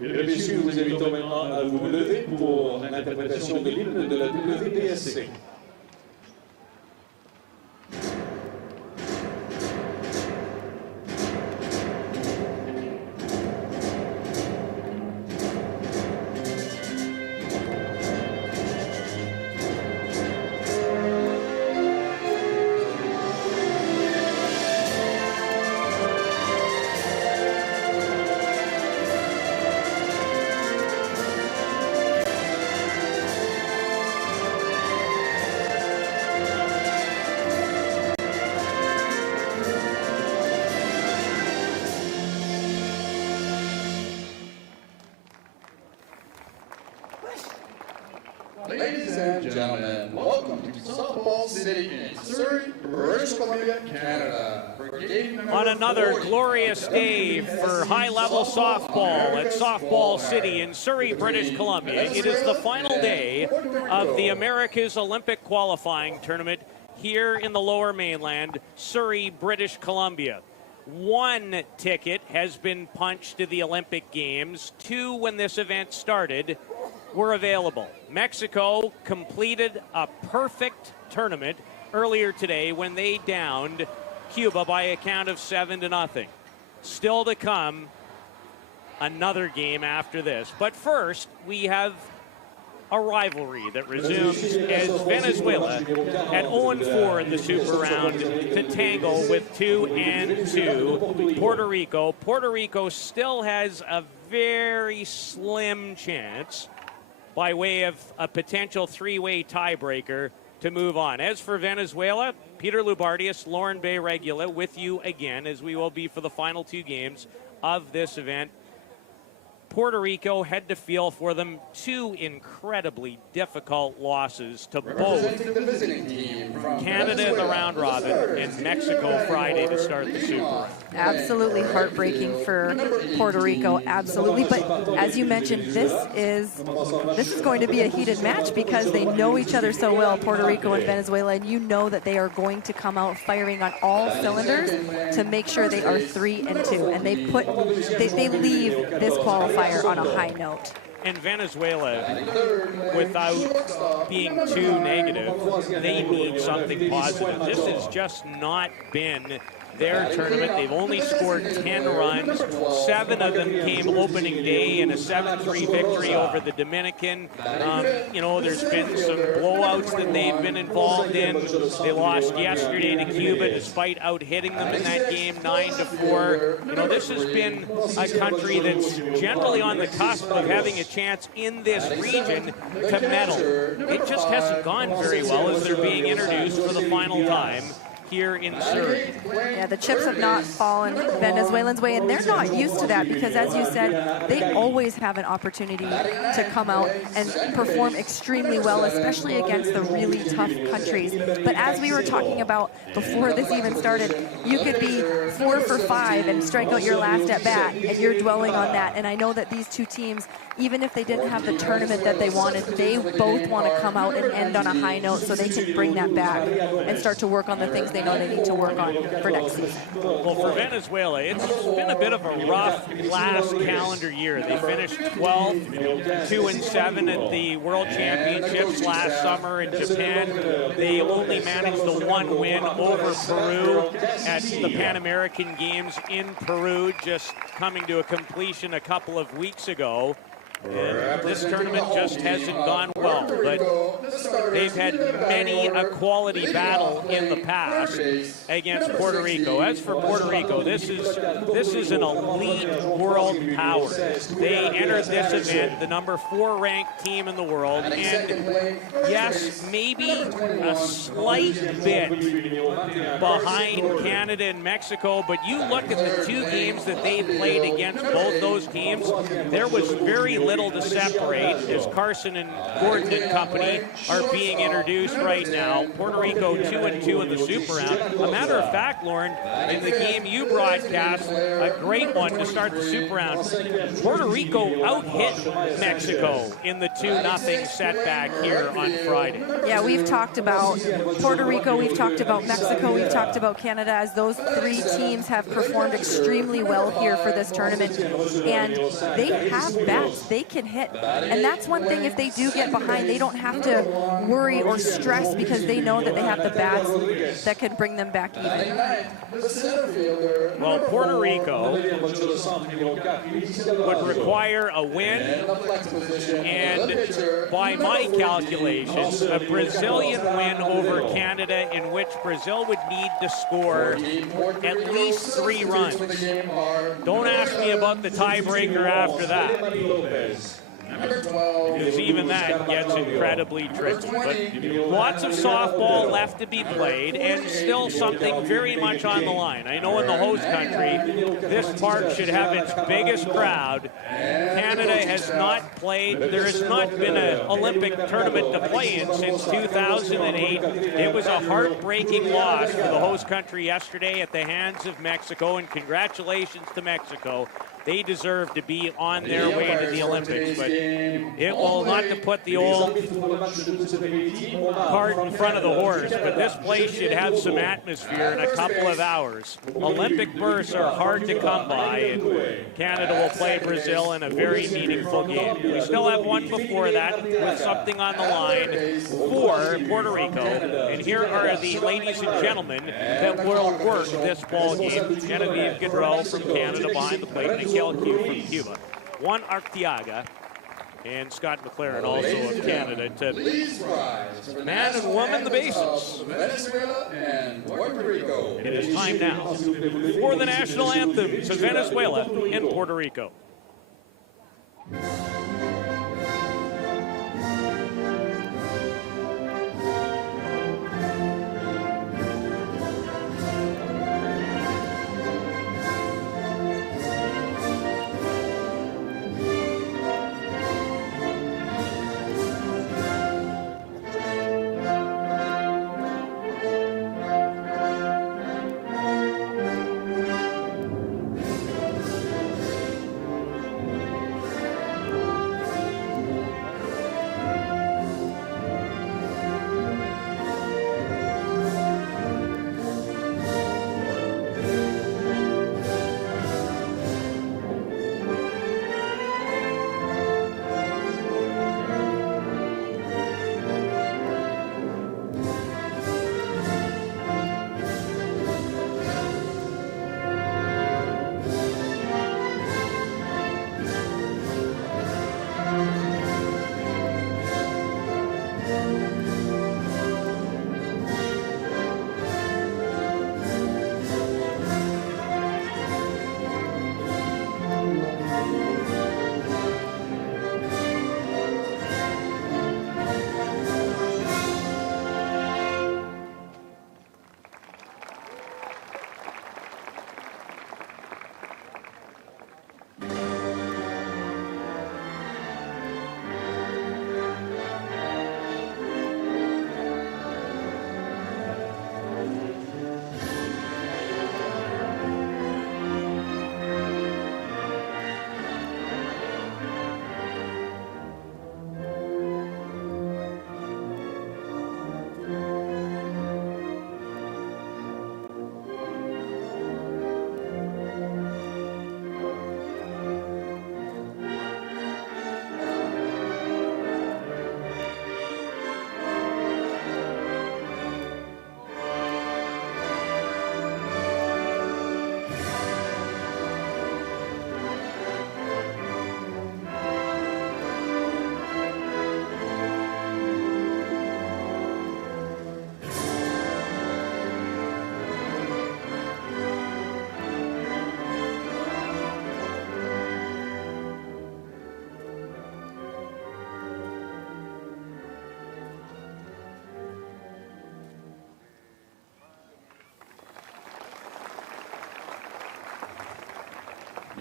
Mesdames et messieurs, nous vous invitons maintenant à vous lever pour l'interprétation de l'hymne de la WBSC. Ladies and gentlemen, welcome to Softball City in Surrey, British Columbia, Canada. On another glorious day for high-level softball at Softball City in Surrey, British Columbia. It is the final day of the America's Olympic qualifying tournament here in the Lower Mainland, Surrey, British Columbia. 1 ticket has been punched to the Olympic Games. 2, when this event started, were available. Mexico completed a perfect tournament earlier today when they downed Cuba by a count of 7-0. Still to come, another game after this. But first, we have a rivalry that resumes as Venezuela at 0-4 in the Super Round to tangle with 2-2 Puerto Rico. Puerto Rico still has a very slim chance by way of a potential 3-way tiebreaker to move on. As for Venezuela, Peter Lubardius, Lauren Bay Regula with you again, as we will be for the final 2 games of this event. Puerto Rico had to feel for them 2 incredibly difficult losses to both Canada in the round robin and Mexico Friday to start the Super Round. Absolutely heartbreaking for Puerto Rico, absolutely. But as you mentioned, this is going to be a heated match because they know each other so well, Puerto Rico and Venezuela, and you know that they are going to come out firing on all cylinders to make sure they are 3-2, and they leave this qualifier on a high note. And Venezuela, without being too negative, they need something positive. This has just not been their tournament. They've only scored 10 runs. 7 of them came opening day in a 7-3 victory over the Dominican. There's been some blowouts that they've been involved in. They lost yesterday to Cuba despite out-hitting them in that game 9-4. This has been a country that's generally on the cusp of having a chance in this region to medal. It just hasn't gone very well as they're being introduced for the final time here in Surrey. Yeah, the chips have not fallen Venezuelans' way, and they're not used to that because, as you said, they always have an opportunity to come out and perform extremely well, especially against the really tough countries. But as we were talking about before this even started, you could be 4 for 5 and strike out your last at bat, and you're dwelling on that. And I know that these 2 teams, even if they didn't have the tournament that they wanted, they both want to come out and end on a high note so they can bring that back and start to work on the things they know they need to work on for next season. Well, for Venezuela, it's been a bit of a rough last calendar year. They finished 12th, 2-7 at the World Championships last summer in Japan. They only managed the 1 win over Peru at the Pan American Games in Peru, just coming to a completion a couple of weeks ago. And this tournament just hasn't gone well, but they've had many a quality battle in the past against Puerto Rico. As for Puerto Rico, this is an elite world power. They entered this event, the number 4 ranked team in the world, and yes, maybe a slight bit behind Canada and Mexico, but you look at the 2 games that they played against both those teams, there was very little to say separate as Carson and Gordon and company are being introduced right now. Puerto Rico 2-2 in the Super Round. A matter of fact, Lauren, in the game you broadcast, a great one to start the Super Round. Puerto Rico out-hit Mexico in the 2-0 setback here on Friday. Yeah, we've talked about Puerto Rico, we've talked about Mexico, we've talked about Canada, as those three teams have performed extremely well here for this tournament. And they have bats they can hit. And that's one thing, if they do get behind, they don't have to worry or stress because they know that they have the bats that can bring them back even. Well, Puerto Rico would require a win, and by my calculations, a Brazilian win over Canada, in which Brazil would need to score at least 3 runs. Don't ask me about the tiebreaker after that, because even that gets incredibly tricky. But lots of softball left to be played, and still something very much on the line. I know in the host country, this park should have its biggest crowd. Canada has not played. There has not been an Olympic tournament to play in since 2008. It was a heartbreaking loss for the host country yesterday at the hands of Mexico, and congratulations to Mexico. They deserve to be on their way to the Olympics, but it will not to put the old cart in front of the horse, but this place should have some atmosphere in a couple of hours. Olympic berths are hard to come by, and Canada will play Brazil in a very meaningful game. We still have one before that with something on the line for Puerto Rico, and here are the ladies and gentlemen that will work this ball game. Genevieve Gaudreau from Canada behind the plate, Q from Cuba, Juan Arteaga, and Scott McLaren, also of Canada, to man and woman the bases. Venezuela and Puerto Rico. It is time now for the national anthems of Venezuela and Puerto Rico.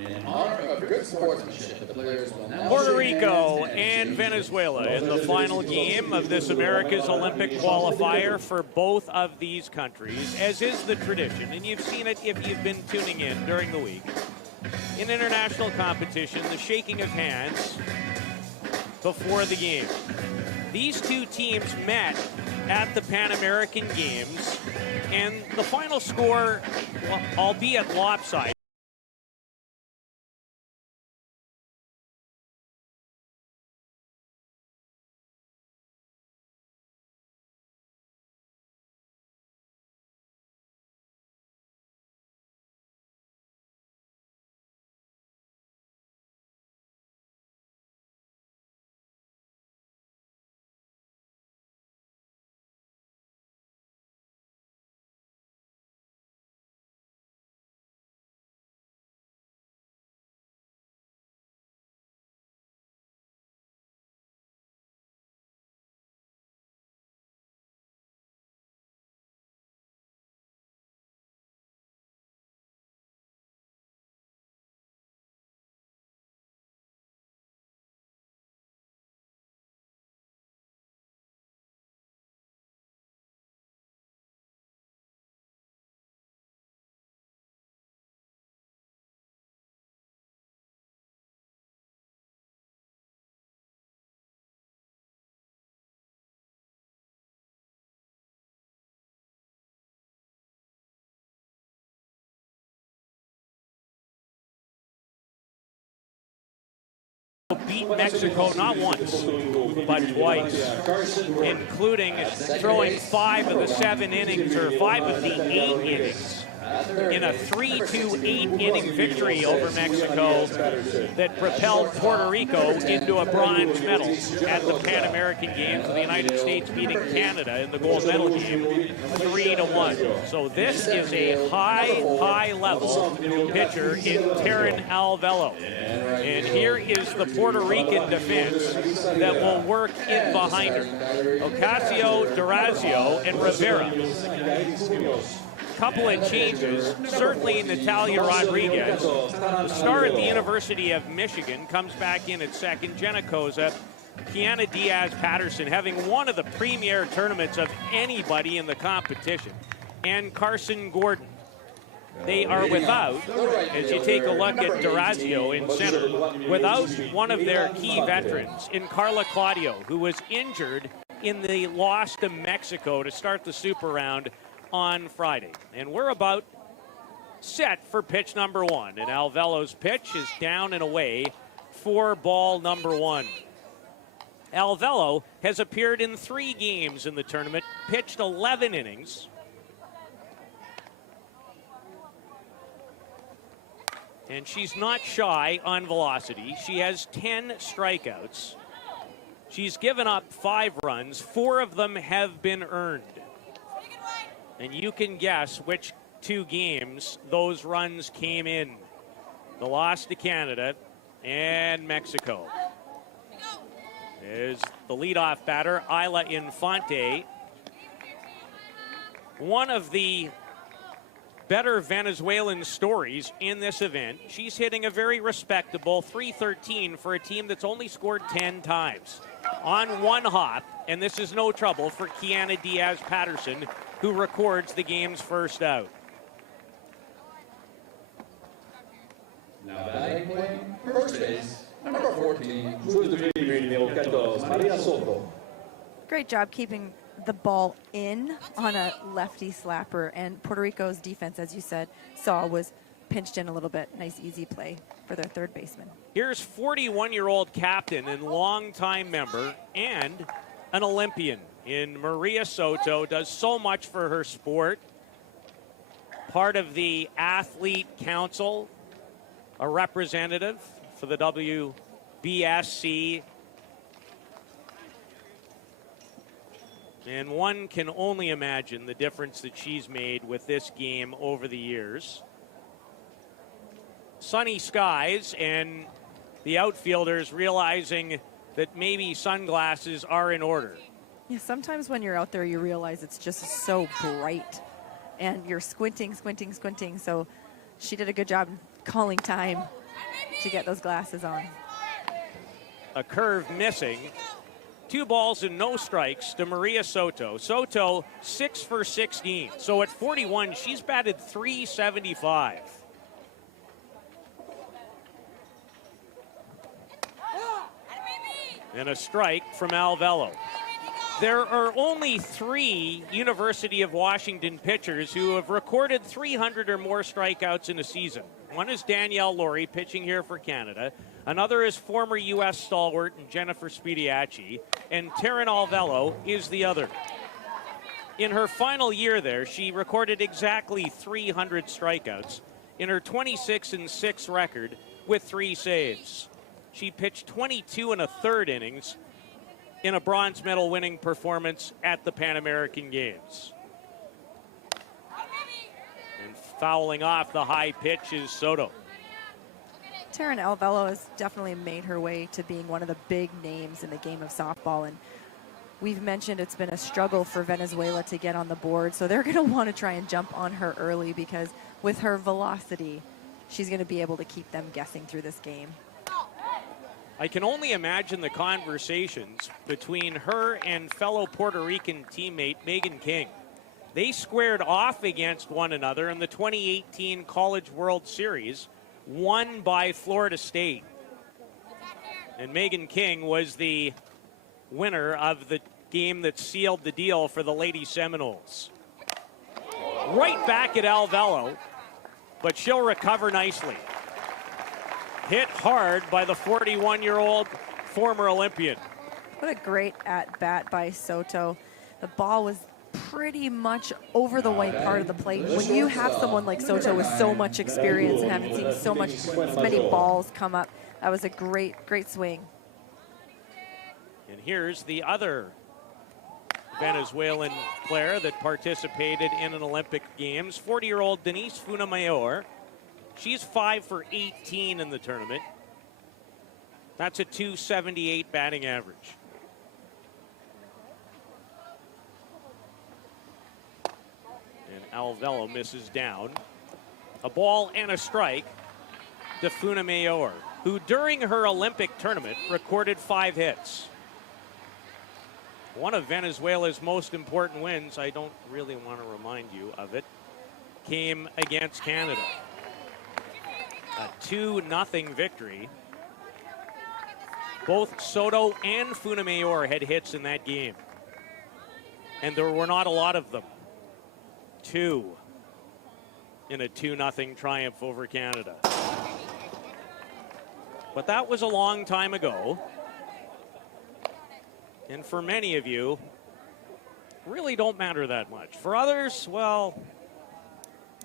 In honor of good sportsmanship, the players will now Puerto shake Rico hands and Venezuela in the final game of this America's Olympic qualifier for both of these countries, as is the tradition, and you've seen it if you've been tuning in during the week. In international competition, the shaking of hands before the game. These two teams met at the Pan American Games, and the final score, well, albeit lopsided, beat Mexico not once, but twice, including throwing 5 of the 7 innings, or 5 of the 8 innings, in a 3-2-8 inning victory over Mexico that propelled Puerto Rico into a bronze medal at the Pan American Games, with the United States beating Canada in the gold medal game 3-1. So this is a high-level pitcher in Terran Alvelo. And here is the Puerto Rican defense that will work in behind her. Ocasio, Durazio, and Rivera. Couple of changes. Certainly Natalia Rodriguez, the star at the University of Michigan, comes back in at second. Jenicoza, Kiana, Diaz, Patterson, having one of the premier tournaments of anybody in the competition, and Carson Gordon. They are without, as you take a look at Durazio in center, without one of their key veterans in Carla Claudio, who was injured in the loss to Mexico to start the Super Round on Friday. And we're about set for pitch number 1. And Alvelo's pitch is down and away for ball number 1. Alvelo has appeared in 3 games in the tournament, pitched 11 innings. And she's not shy on velocity. She has 10 strikeouts. She's given up 5 runs. 4 of them have been earned. And you can guess which 2 games those runs came in. The loss to Canada and Mexico. There's the leadoff batter, Isla Infante. One of the better Venezuelan stories in this event. She's hitting a very respectable .313 for a team that's only scored 10 times. On 1 hop, and this is no trouble for Kiana Diaz Patterson, who records the game's first out. Now batting playing first base, number 14. Marian Soto. Great job keeping the ball in on a lefty slapper, and Puerto Rico's defense, as you said, was pinched in a little bit. Nice easy play for their third baseman. Here's 41-year-old captain and longtime member and an Olympian in Maria Soto, does so much for her sport. Part of the Athlete Council, a representative for the WBSC. And one can only imagine the difference that she's made with this game over the years. Sunny skies, and the outfielders realizing that maybe sunglasses are in order. Yeah, sometimes when you're out there, you realize it's just so bright, and you're squinting. So she did a good job calling time to get those glasses on. A curve missing. 2 balls and no strikes to Maria Soto. Soto 6 for 16. So at 41, she's batted .375. And a strike from Alvello. There are only 3 University of Washington pitchers who have recorded 300 or more strikeouts in a season. One is Danielle Laurie, pitching here for Canada. Another is former U.S. stalwart Jennifer Spediacci. And Taryn Alvello is the other. In her final year there, she recorded exactly 300 strikeouts in her 26-6 record with 3 saves. She pitched 22 1/3 innings in a bronze medal winning performance at the Pan American Games. And fouling off the high pitch is Soto. Taryn Alvello has definitely made her way to being one of the big names in the game of softball. And we've mentioned it's been a struggle for Venezuela to get on the board. So they're going to want to try and jump on her early, because with her velocity, she's going to be able to keep them guessing through this game. I can only imagine the conversations between her and fellow Puerto Rican teammate Megan King. They squared off against one another in the 2018 College World Series, won by Florida State. And Megan King was the winner of the game that sealed the deal for the Lady Seminoles. Right back at Alvello, but she'll recover nicely. Hit hard by the 41-year-old former Olympian. What a great at-bat by Soto. The ball was pretty much over the white part of the plate. When you have someone like Soto with so much experience and haven't seen so many balls come up, that was a great swing. And here's the other Venezuelan player that participated in an Olympic Games, 40-year-old Denise Luna. She's 5 for 18 in the tournament. That's a .278 batting average. And Alvello misses down. A ball and a strike to Funamayor, who during her Olympic tournament recorded 5 hits. One of Venezuela's most important wins, I don't really want to remind you of it, came against Canada. A 2-0 victory. Both Soto and Funamayor had hits in that game. And there were not a lot of them. 2 in a 2-0 triumph over Canada. But that was a long time ago. And for many of you, really don't matter that much. For others, well,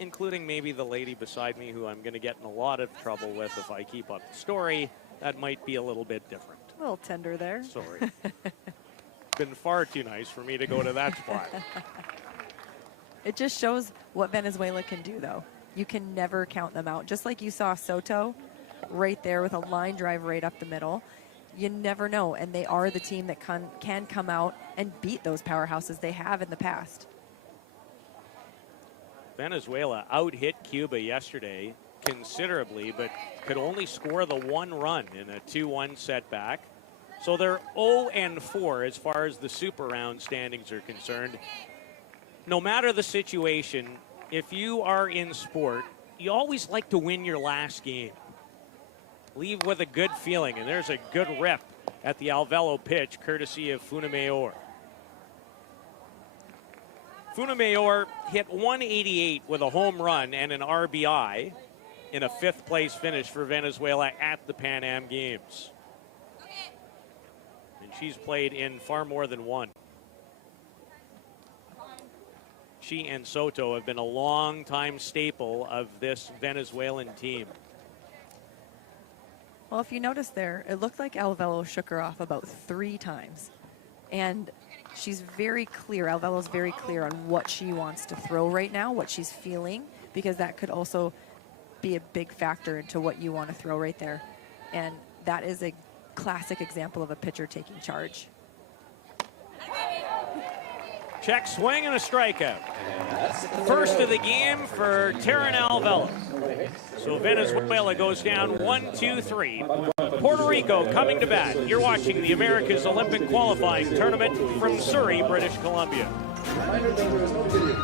including maybe the lady beside me who I'm going to get in a lot of trouble with if I keep up the story, that might be a little bit different. A little tender there. Sorry. Been far too nice for me to go to that spot. It just shows what Venezuela can do, though. You can never count them out. Just like you saw Soto right there with a line drive right up the middle. You never know, and they are the team that can come out and beat those powerhouses they have in the past. Venezuela out-hit Cuba yesterday considerably, but could only score the 1 run in a 2-1 setback. So they're 0-4 as far as the Super Round standings are concerned. No matter the situation, if you are in sport, you always like to win your last game. Leave with a good feeling, and there's a good rip at the Alvello pitch, courtesy of Funamayor. Funamayor hit 188 with a home run and an RBI in a 5th place finish for Venezuela at the Pan Am Games. And she's played in far more than one. She and Soto have been a long-time staple of this Venezuelan team. Well, if you notice there, it looked like Alvello shook her off about 3 times. And she's very clear, Alvello's very clear on what she wants to throw right now, what she's feeling, because that could also be a big factor into what you want to throw right there. And that is a classic example of a pitcher taking charge. Check swing and a strikeout. First of the game for Terrenal Vela. So Venezuela goes down 1-2-3. Puerto Rico coming to bat. You're watching the America's Olympic Qualifying Tournament from Surrey, British Columbia. Reminder that there is no video.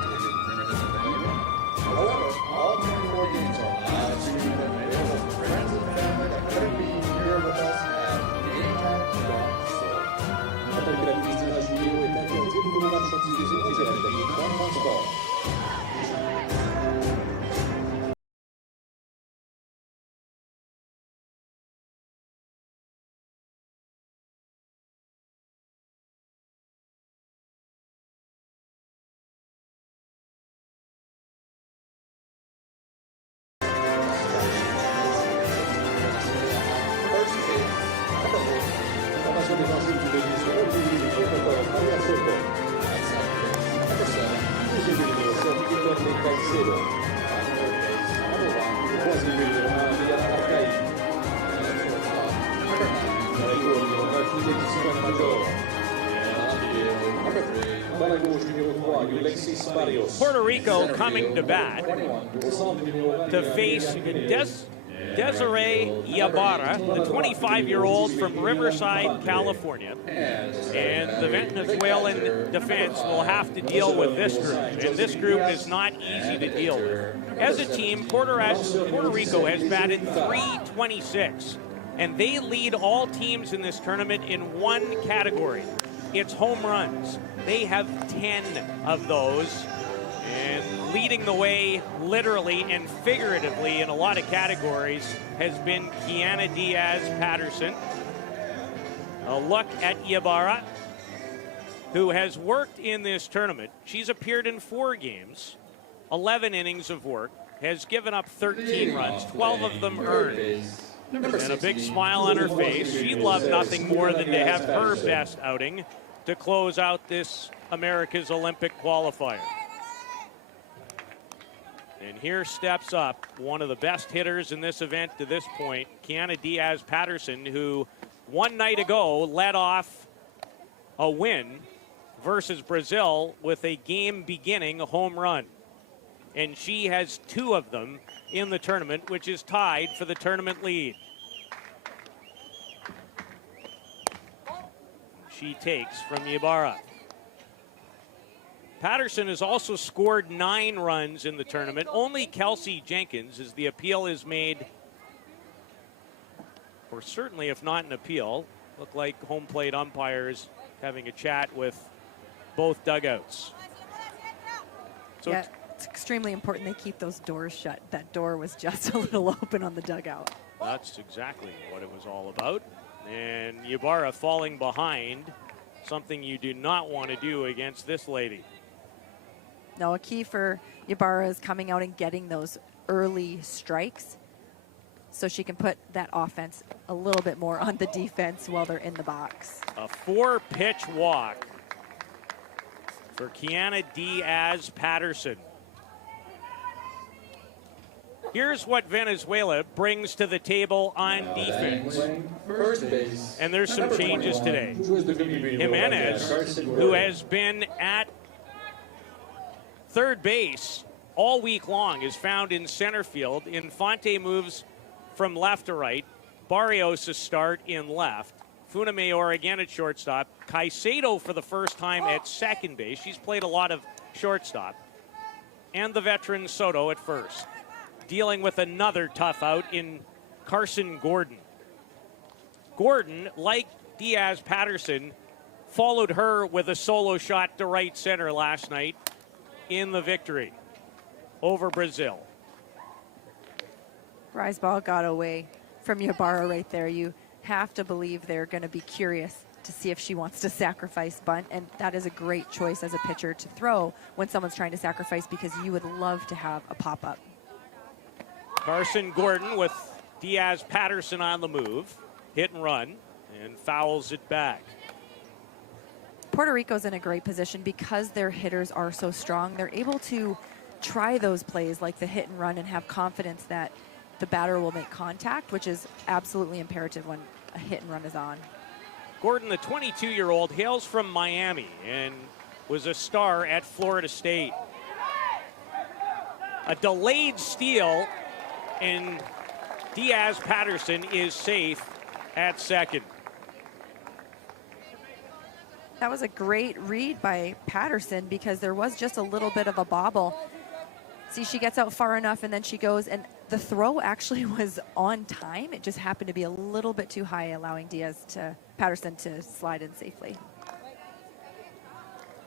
However, all 24 games are live streamed and available for friends and family that couldn't be here with us at GameTime.store. Rappelle que la mise d'image vidéo est interdite pour le match en diffusion directe avec Grand Sport. Formation défensive du Venezuela, dirigée par Marian Soto. Patterson. Deuxième numéro, certificat de Caicedo. Troisième numéro, Marian Arcaï. Rico, numéro 9, Alexis Major. Dans la gauche, numéro 3, Alexis Barrios. Puerto Rico coming to bat Au centre, numéro 1, to face Desiree Ibarra, the 25-year-old from Riverside, California. And the Venezuelan defense will have to deal with this group. And this group is not easy to deal with. As a team, Puerto Rico has batted .326. And they lead all teams in this tournament in one category. It's home runs. They have 10 of those. And leading the way, literally and figuratively, in a lot of categories, has been Kiana Diaz Patterson. A look at Ibarra, who has worked in this tournament. She's appeared in 4 games, 11 innings of work, has given up 13 runs, 12 of them earned. And a big smile on her face. She'd love nothing more than to have her best outing to close out this America's Olympic qualifier. And here steps up one of the best hitters in this event to this point, Kiana Diaz Patterson, who one night ago led off a win versus Brazil with a game-beginning home run. And she has 2 of them in the tournament, which is tied for the tournament lead. She takes from Ibarra. Patterson has also scored 9 runs in the tournament. Only Kelsey Jenkins, as the appeal is made, or certainly if not an appeal, look like home plate umpires having a chat with both dugouts. So yeah, it's extremely important they keep those doors shut. That door was just a little open on the dugout. That's exactly what it was all about. And Ibarra falling behind, something you do not want to do against this lady. No, a key for Ibarra is coming out and getting those early strikes so she can put that offense a little bit more on the defense while they're in the box. A 4-pitch walk for Kiana Diaz Patterson. Here's what Venezuela brings to the table on defense. And there's some changes today. Jimenez, who has been at third base all week long, is found in center field. Infante moves from left to right. Barrios to start in left. Funamayor again at shortstop. Caicedo for the first time at second base. She's played a lot of shortstop. And the veteran Soto at first. Dealing with another tough out in Carson Gordon. Gordon, like Diaz Patterson, followed her with a solo shot to right center last night in the victory over Brazil. Rise ball got away from Ibarra right there. You have to believe they're going to be curious to see if she wants to sacrifice bunt, and that is a great choice as a pitcher to throw when someone's trying to sacrifice, because you would love to have a pop-up. Carson Gordon with Diaz Patterson on the move. Hit and run, and fouls it back. Puerto Rico's in a great position because their hitters are so strong. They're able to try those plays like the hit and run and have confidence that the batter will make contact, which is absolutely imperative when a hit and run is on. Gordon, the 22-year-old, hails from Miami and was a star at Florida State. A delayed steal, and Diaz Patterson is safe at second. That was a great read by Patterson because there was just a little bit of a bobble. See, she gets out far enough and then she goes, and the throw actually was on time. It just happened to be a little bit too high, allowing Patterson to slide in safely.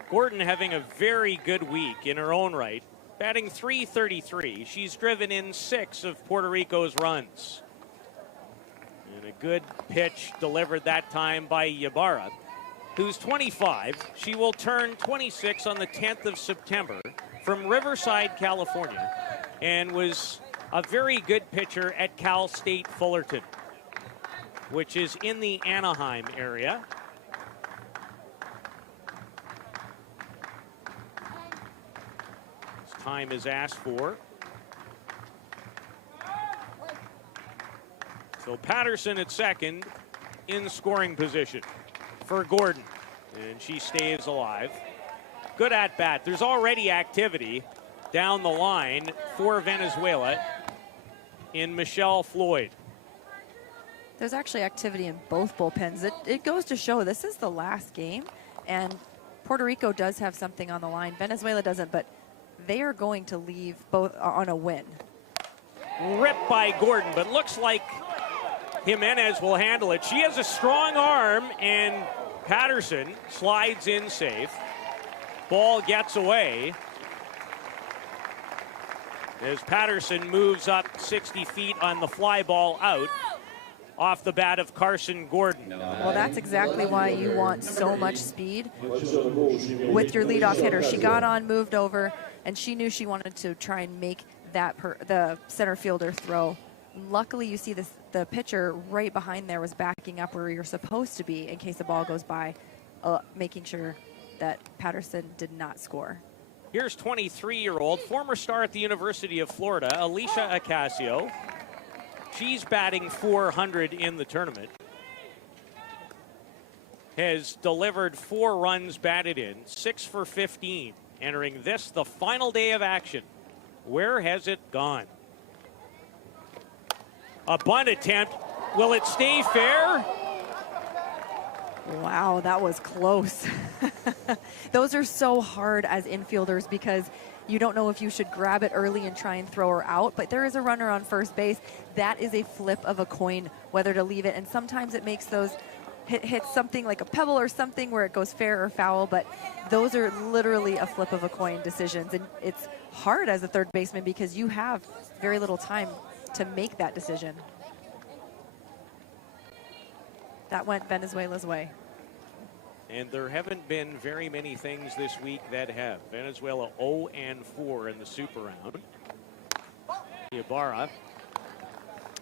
Gordon having a very good week in her own right, batting .333. She's driven in 6 of Puerto Rico's runs. And a good pitch delivered that time by Ibarra, who's 25. She will turn 26 on the 10th of September from Riverside, California, and was a very good pitcher at Cal State Fullerton, which is in the Anaheim area. As time is asked for. So Patterson at second in scoring position for Gordon, and she stays alive. Good at bat. There's already activity down the line for Venezuela in Michelle Floyd. There's actually activity in both bullpens. It goes to show this is the last game, and Puerto Rico does have something on the line. Venezuela doesn't, but they are going to leave both on a win. Ripped by Gordon, but looks like Jimenez will handle it. She has a strong arm, and Patterson slides in safe. Ball gets away as Patterson moves up 60 feet on the fly ball out off the bat of Carson Gordon. Well, that's exactly why you want so much speed with your leadoff hitter. She got on, moved over, and she knew she wanted to try and make that the center fielder throw. Luckily, you see the pitcher right behind there was backing up where you're supposed to be in case the ball goes by, making sure that Patterson did not score. Here's 23-year-old, former star at the University of Florida, Alicia Ocasio. She's batting .400 in the tournament. Has delivered 4 runs batted in, 6 for 15, entering this, the final day of action. Where has it gone? A bunt attempt. Will it stay fair? Wow, that was close. Those are so hard as infielders because you don't know if you should grab it early and try and throw her out, but there is a runner on first base. That is a flip of a coin, whether to leave it, and sometimes it makes those hit something like a pebble or something where it goes fair or foul, but those are literally a flip of a coin decisions, and it's hard as a third baseman because you have very little time to make that decision. That went Venezuela's way. And there haven't been very many things this week that have. Venezuela 0-4 in the super round. Ibarra.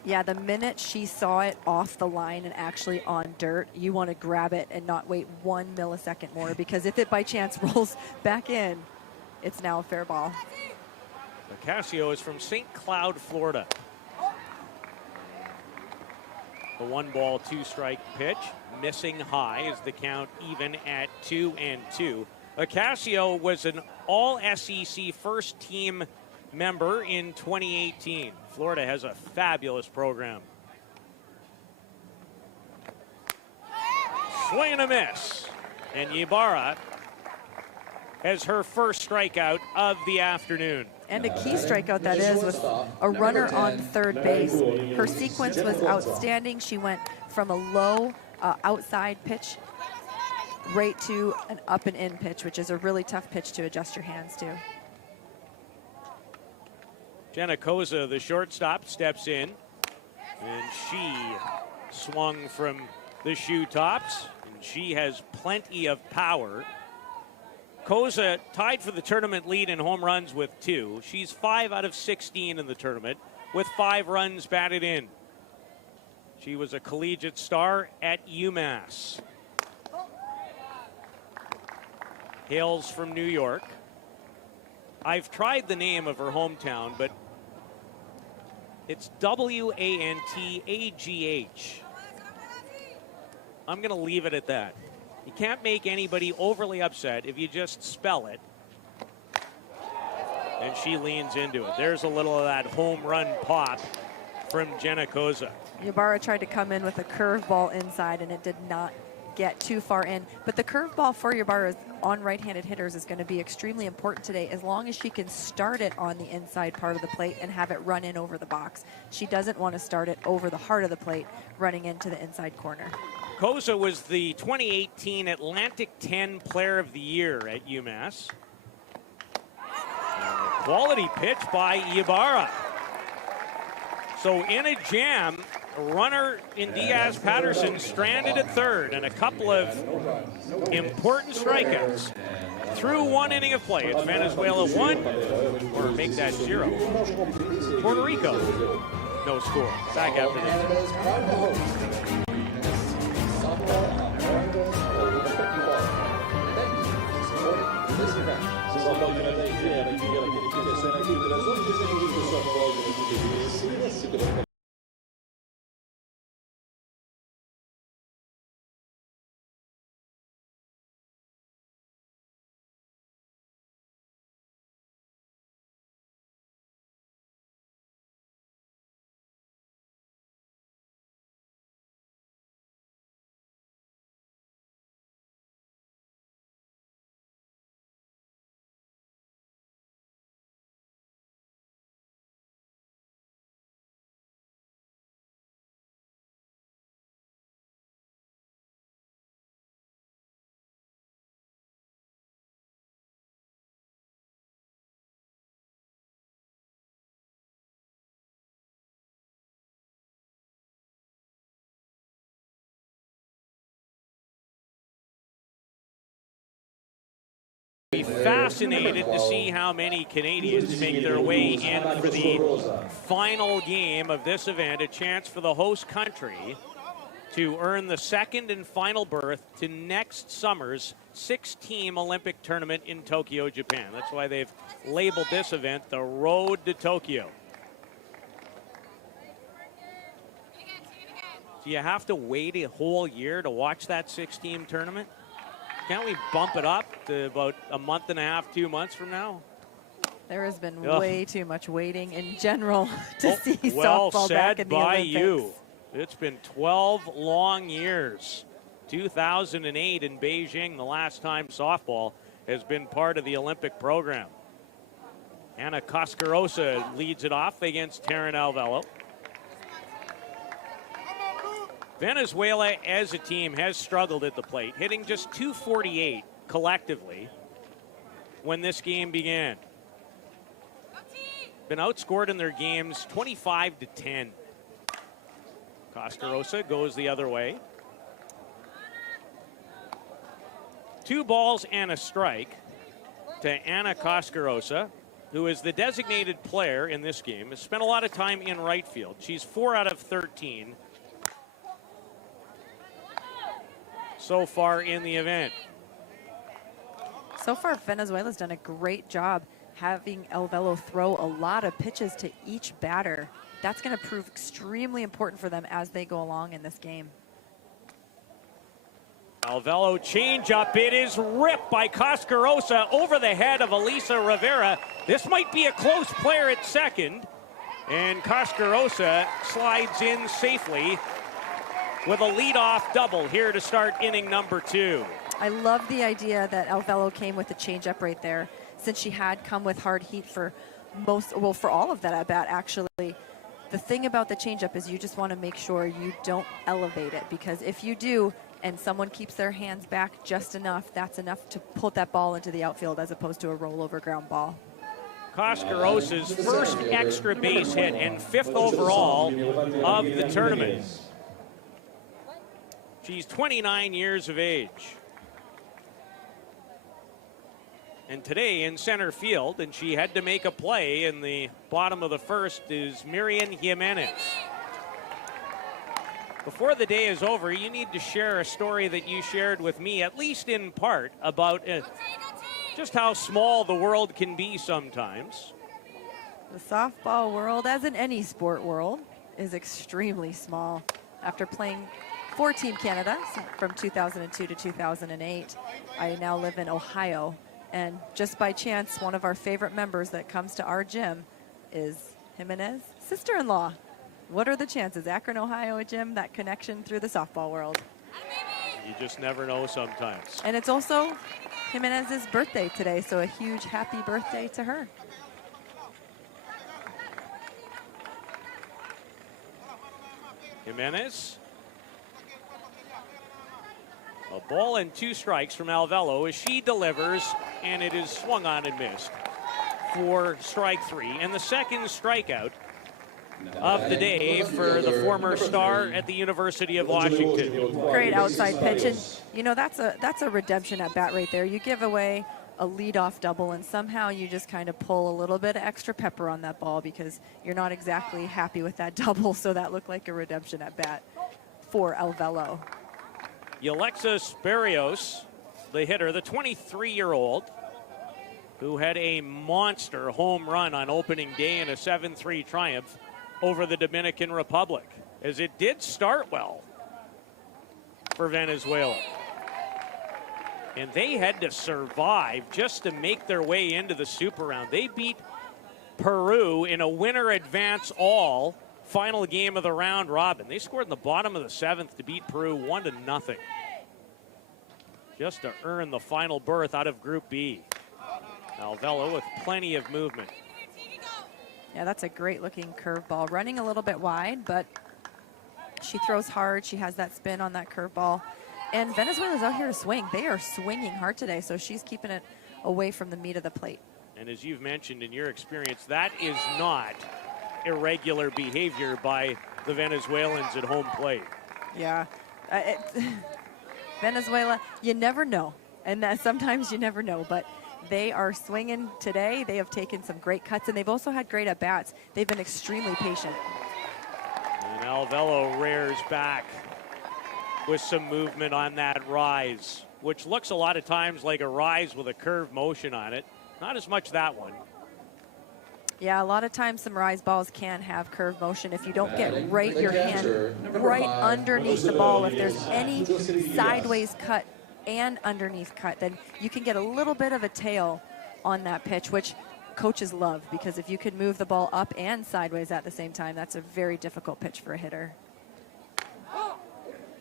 Yeah, the minute she saw it off the line and actually on dirt, you want to grab it and not wait 1 millisecond more, because if it by chance rolls back in, it's now a fair ball. Ocasio is from St. Cloud, Florida. The 1-ball, 2-strike pitch, missing high as the count even at 2-2. Ocasio was an all-SEC first-team member in 2018. Florida has a fabulous program. Swing and a miss. And Ibarra has her first strikeout of the afternoon. And a key strikeout that is, with a runner on third base. Her sequence was outstanding. She went from a low outside pitch right to an up and in pitch, which is a really tough pitch to adjust your hands to. Jenna Koza, the shortstop, steps in, and she swung from the shoe tops, and she has plenty of power. Koza tied for the tournament lead in home runs with 2. She's 5 out of 16 in the tournament with 5 runs batted in. She was a collegiate star at UMass. Hails from New York. I've tried the name of her hometown, but it's W-A-N-T-A-G-H. I'm going to leave it at that. You can't make anybody overly upset if you just spell it. And she leans into it. There's a little of that home run pop from Jenna Koza. Ibarra tried to come in with a curveball inside, and it did not get too far in. But the curveball for Ibarra on right-handed hitters is going to be extremely important today, as long as she can start it on the inside part of the plate and have it run in over the box. She doesn't want to start it over the heart of the plate, running into the inside corner. Koza was the 2018 Atlantic 10 Player of the Year at UMass. Quality pitch by Ibarra. So in a jam, a runner in Diaz Patterson stranded at third, and a couple of important strikeouts through one inning of play. It's Venezuela 1, or make that 0. Puerto Rico, no score. Back after this. Softball Canada est créé avec la qualification à l'équipe de la zone des équipes de softball de la WBSC, ainsi que le Be fascinated to see how many Canadians make their way in for the final game of this event, a chance for the host country to earn the second and final berth to next summer's 6-team Olympic tournament in Tokyo, Japan. That's why they've labeled this event the Road to Tokyo. Do you have to wait a whole year to watch that 6-team tournament? Can't we bump it up to about a month and a half, 2 months from now? There has been way too much waiting in general to see well softball back in the by Olympics. you. It's been 12 long years. 2008 in Beijing, the last time softball has been part of the Olympic program. Ana Cascarosa leads it off against Taryn Alvello. Venezuela as a team has struggled at the plate, hitting just .248 collectively when this game began. Been outscored in their games 25-10. Cascarosa goes the other way. 2 balls and a strike to Ana Cascarosa, who is the designated player in this game, has spent a lot of time in right field. She's 4 out of 13 so far in the event. So far, Venezuela's done a great job having Alvello throw a lot of pitches to each batter. That's going to prove extremely important for them as they go along in this game. Alvello changeup. It is ripped by Cascarosa over the head of Elisa Rivera. This might be a close player at second. And Cascarosa slides in safely with a leadoff double here to start inning number 2. I love the idea that Alvello came with the changeup right there, since she had come with hard heat for for all of that at bat, actually. The thing about the changeup is you just want to make sure you don't elevate it, because if you do and someone keeps their hands back just enough, that's enough to put that ball into the outfield as opposed to a rollover ground ball. Cascarosa's first extra base hit and 5th overall of the tournament. She's 29 years of age. And today in center field, and she had to make a play in the bottom of the first, is Marian Jimenez. Before the day is over, you need to share a story that you shared with me, at least in part, about just how small the world can be sometimes. The softball world, as in any sport world, is extremely small. After playing for Team Canada from 2002 to 2008. I now live in Ohio, and just by chance, one of our favorite members that comes to our gym is Jimenez, sister-in-law. What are the chances? Akron, Ohio, a gym, that connection through the softball world. You just never know sometimes. And it's also Jimenez's birthday today, so a huge happy birthday to her. Jimenez. A ball and 2 strikes from Alvelo as she delivers, and it is swung on and missed for strike 3. And the second strikeout of the day for the former star at the University of Washington. Great outside pitch, and you know, that's a redemption at bat right there. You give away a leadoff double, and somehow you just kind of pull a little bit of extra pepper on that ball because you're not exactly happy with that double, so that looked like a redemption at bat for Alvelo. Alexis Barrios, the hitter, the 23-year-old, who had a monster home run on opening day in a 7-3 triumph over the Dominican Republic, as it did start well for Venezuela. And they had to survive just to make their way into the super round. They beat Peru in a winner advance all final game of the round robin. They scored in the bottom of the 7th to beat Peru 1-0. Just to earn the final berth out of Group B. Alvelo with plenty of movement. Yeah, that's a great looking curveball. Running a little bit wide, but she throws hard. She has that spin on that curveball. And Venezuela's out here to swing. They are swinging hard today, so she's keeping it away from the meat of the plate. And as you've mentioned in your experience, that is not irregular behavior by the Venezuelans at home plate. Yeah. Venezuela, you never know. And that sometimes you never know, but they are swinging today. They have taken some great cuts, and they've also had great at-bats. They've been extremely patient. And Alvelo rears back with some movement on that rise, which looks a lot of times like a rise with a curved motion on it. Not as much that one. Yeah, a lot of times some rise balls can have curved motion if you don't get your hand right underneath the ball. If there's any sideways cut and underneath cut, then you can get a little bit of a tail on that pitch, which coaches love, because if you can move the ball up and sideways at the same time, that's a very difficult pitch for a hitter.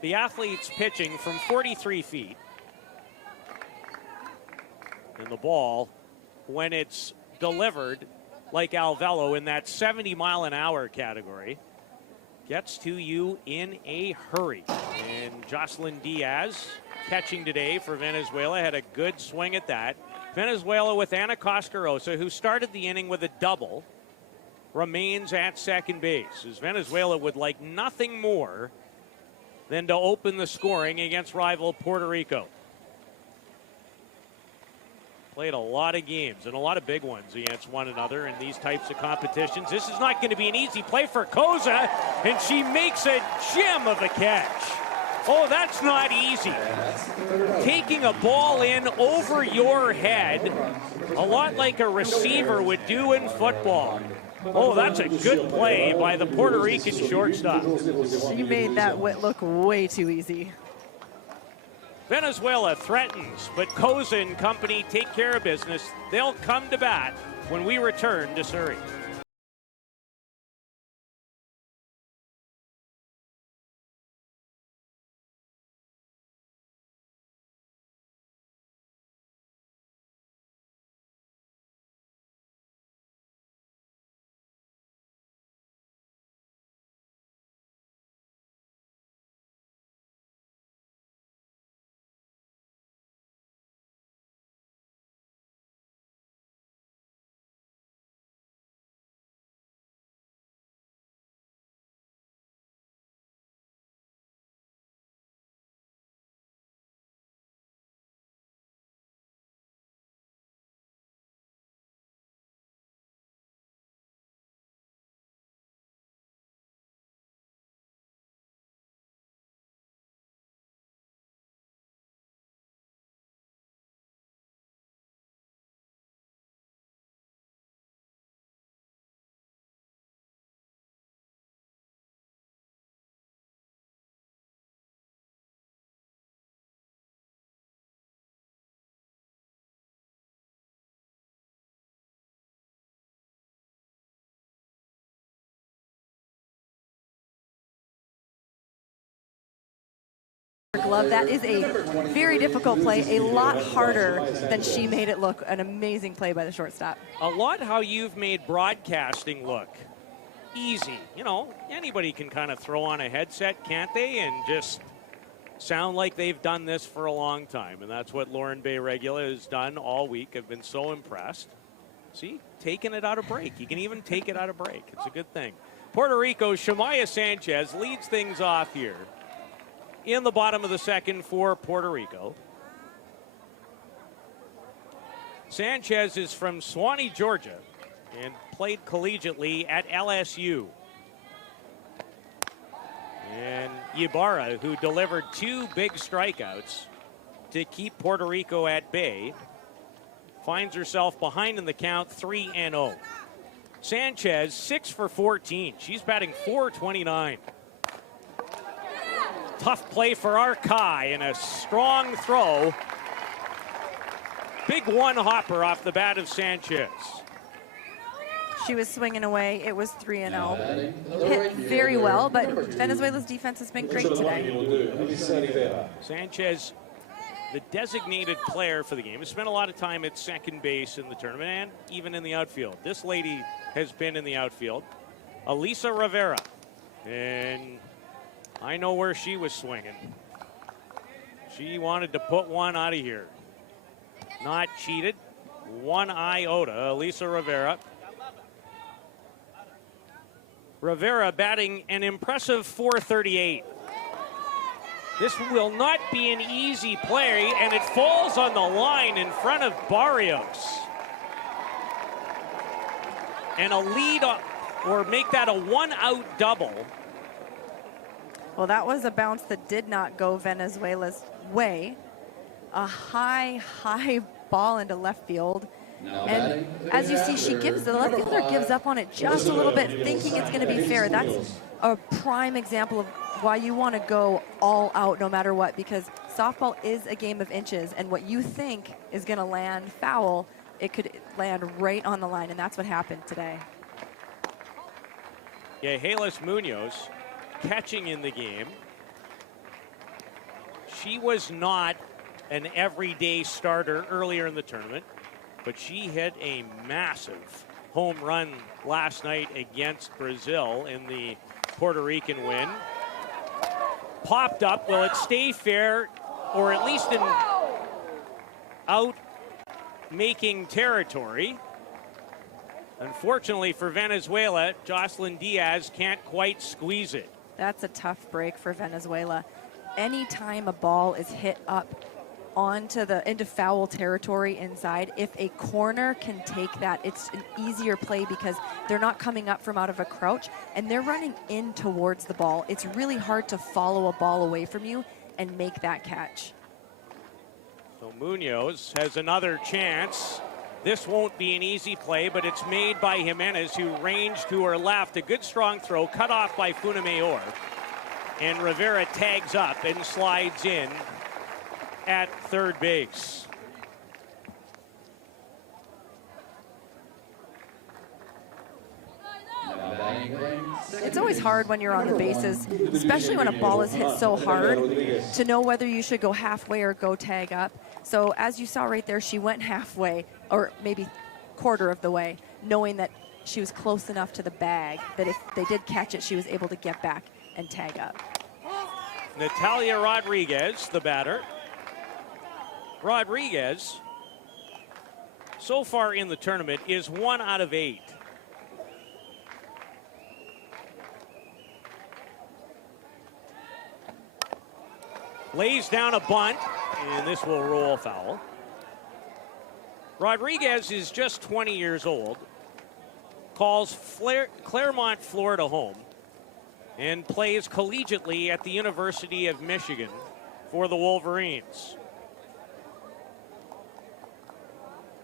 The athlete's pitching from 43 feet. And the ball, when it's delivered like Alvelo in that 70-mile-an-hour category, gets to you in a hurry. And Joseline Diaz, catching today for Venezuela, had a good swing at that. Venezuela with Ana Coscarosa, who started the inning with a double, remains at second base, as Venezuela would like nothing more than to open the scoring against rival Puerto Rico. Played a lot of games and a lot of big ones against one another in these types of competitions. This is not going to be an easy play for Koza, and she makes a gem of a catch. Oh, that's not easy. Taking a ball in over your head, a lot like a receiver would do in football. Oh, that's a good play by the Puerto Rican shortstop. She made that look way too easy. Venezuela threatens, but Koza and company take care of business. They'll come to bat when we return to Surrey. glove. That is a very difficult play, a lot harder than she made it look. An amazing play by the shortstop. A lot how you've made broadcasting look easy. You know, anybody can kind of throw on a headset, can't they, and just sound like they've done this for a long time. And that's what Lauren Bay-Regula has done all week. I've been so impressed. See, taking it out of break. You can even take it out of break. It's a good thing. Puerto Rico's Shamaya Sanchez leads things off here in the bottom of the second for Puerto Rico. Sanchez is from Suwanee, Georgia, and played collegiately at LSU. And Ibarra, who delivered 2 big strikeouts to keep Puerto Rico at bay, finds herself behind in the count 3-0. Sanchez 6 for 14. She's batting .429. Tough play for Arcai and a strong throw. Big one hopper off the bat of Sanchez. She was swinging away. It was 3-0. Hit very well, but Venezuela's defense has been great today. Sanchez, the designated player for the game, has spent a lot of time at second base in the tournament and even in the outfield. This lady has been in the outfield. Elisa Rivera. And I know where she was swinging. She wanted to put one out of here. Not cheated. 1 iota. Elisa Rivera. Rivera batting an impressive .438. This will not be an easy play, and it falls on the line in front of Barrios. And a lead, or make that a 1-out double. Well, that was a bounce that did not go Venezuela's way. A high ball into left field. And as you see, the left fielder gives up on it just a little bit, thinking it's going to be fair. That's a prime example of why you want to go all out no matter what, because softball is a game of inches, and what you think is going to land foul, it could land right on the line, and that's what happened today. Yeah, Halis Munoz catching in the game. She was not an everyday starter earlier in the tournament, but she hit a massive home run last night against Brazil in the Puerto Rican win. Popped up. Will it stay fair, or at least in out-making territory? Unfortunately for Venezuela, Joseline Diaz can't quite squeeze it. That's a tough break for Venezuela. Anytime a ball is hit up into foul territory inside, if a corner can take that, it's an easier play because they're not coming up from out of a crouch and they're running in towards the ball. It's really hard to follow a ball away from you and make that catch. So Munoz has another chance. This won't be an easy play, but it's made by Jimenez, who ranged to her left. A good strong throw, cut off by Funamayor. And Rivera tags up and slides in at third base. It's always hard when you're on the bases, especially when a ball is hit so hard, to know whether you should go halfway or go tag up. So as you saw right there, she went halfway, or maybe quarter of the way, knowing that she was close enough to the bag that if they did catch it, she was able to get back and tag up. Natalia Rodriguez, the batter. Rodriguez, so far in the tournament, is 1 out of 8. Lays down a bunt, and this will roll foul. Rodriguez is just 20 years old, calls Claremont, Florida home, and plays collegiately at the University of Michigan for the Wolverines.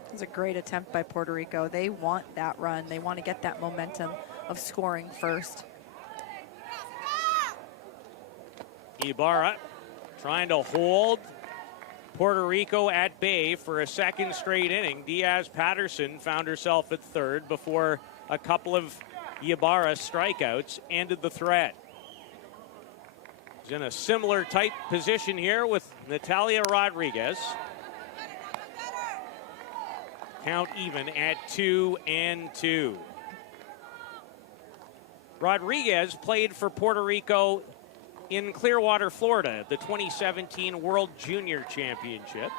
It was a great attempt by Puerto Rico. They want that run. They want to get that momentum of scoring first. Ibarra trying to hold Puerto Rico at bay for a second straight inning. Diaz Patterson found herself at third before a couple of Ibarra strikeouts ended the threat. He's in a similar type position here with Natalia Rodriguez. Count even at 2-2. Rodriguez played for Puerto Rico in Clearwater, Florida, at the 2017 World Junior Championship.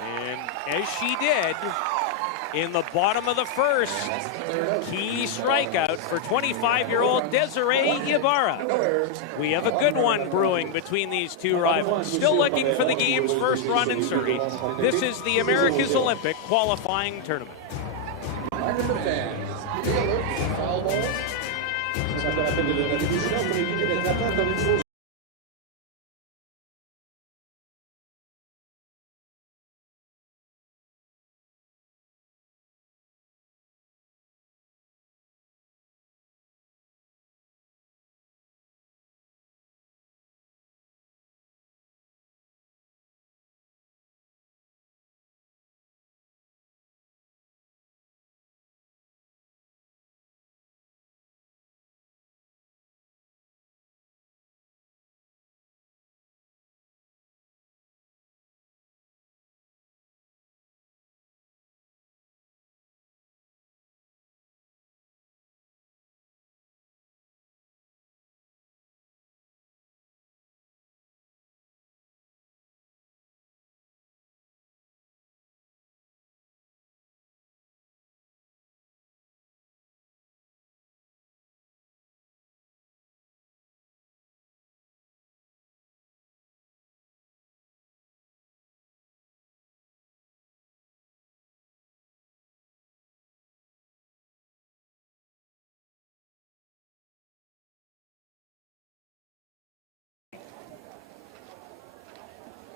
And as she did, in the bottom of the first, key strikeout for 25-year-old Desiree Ibarra. We have a good one brewing between these two rivals. Still looking for the game's first run in Surrey. This is the America's Olympic qualifying tournament.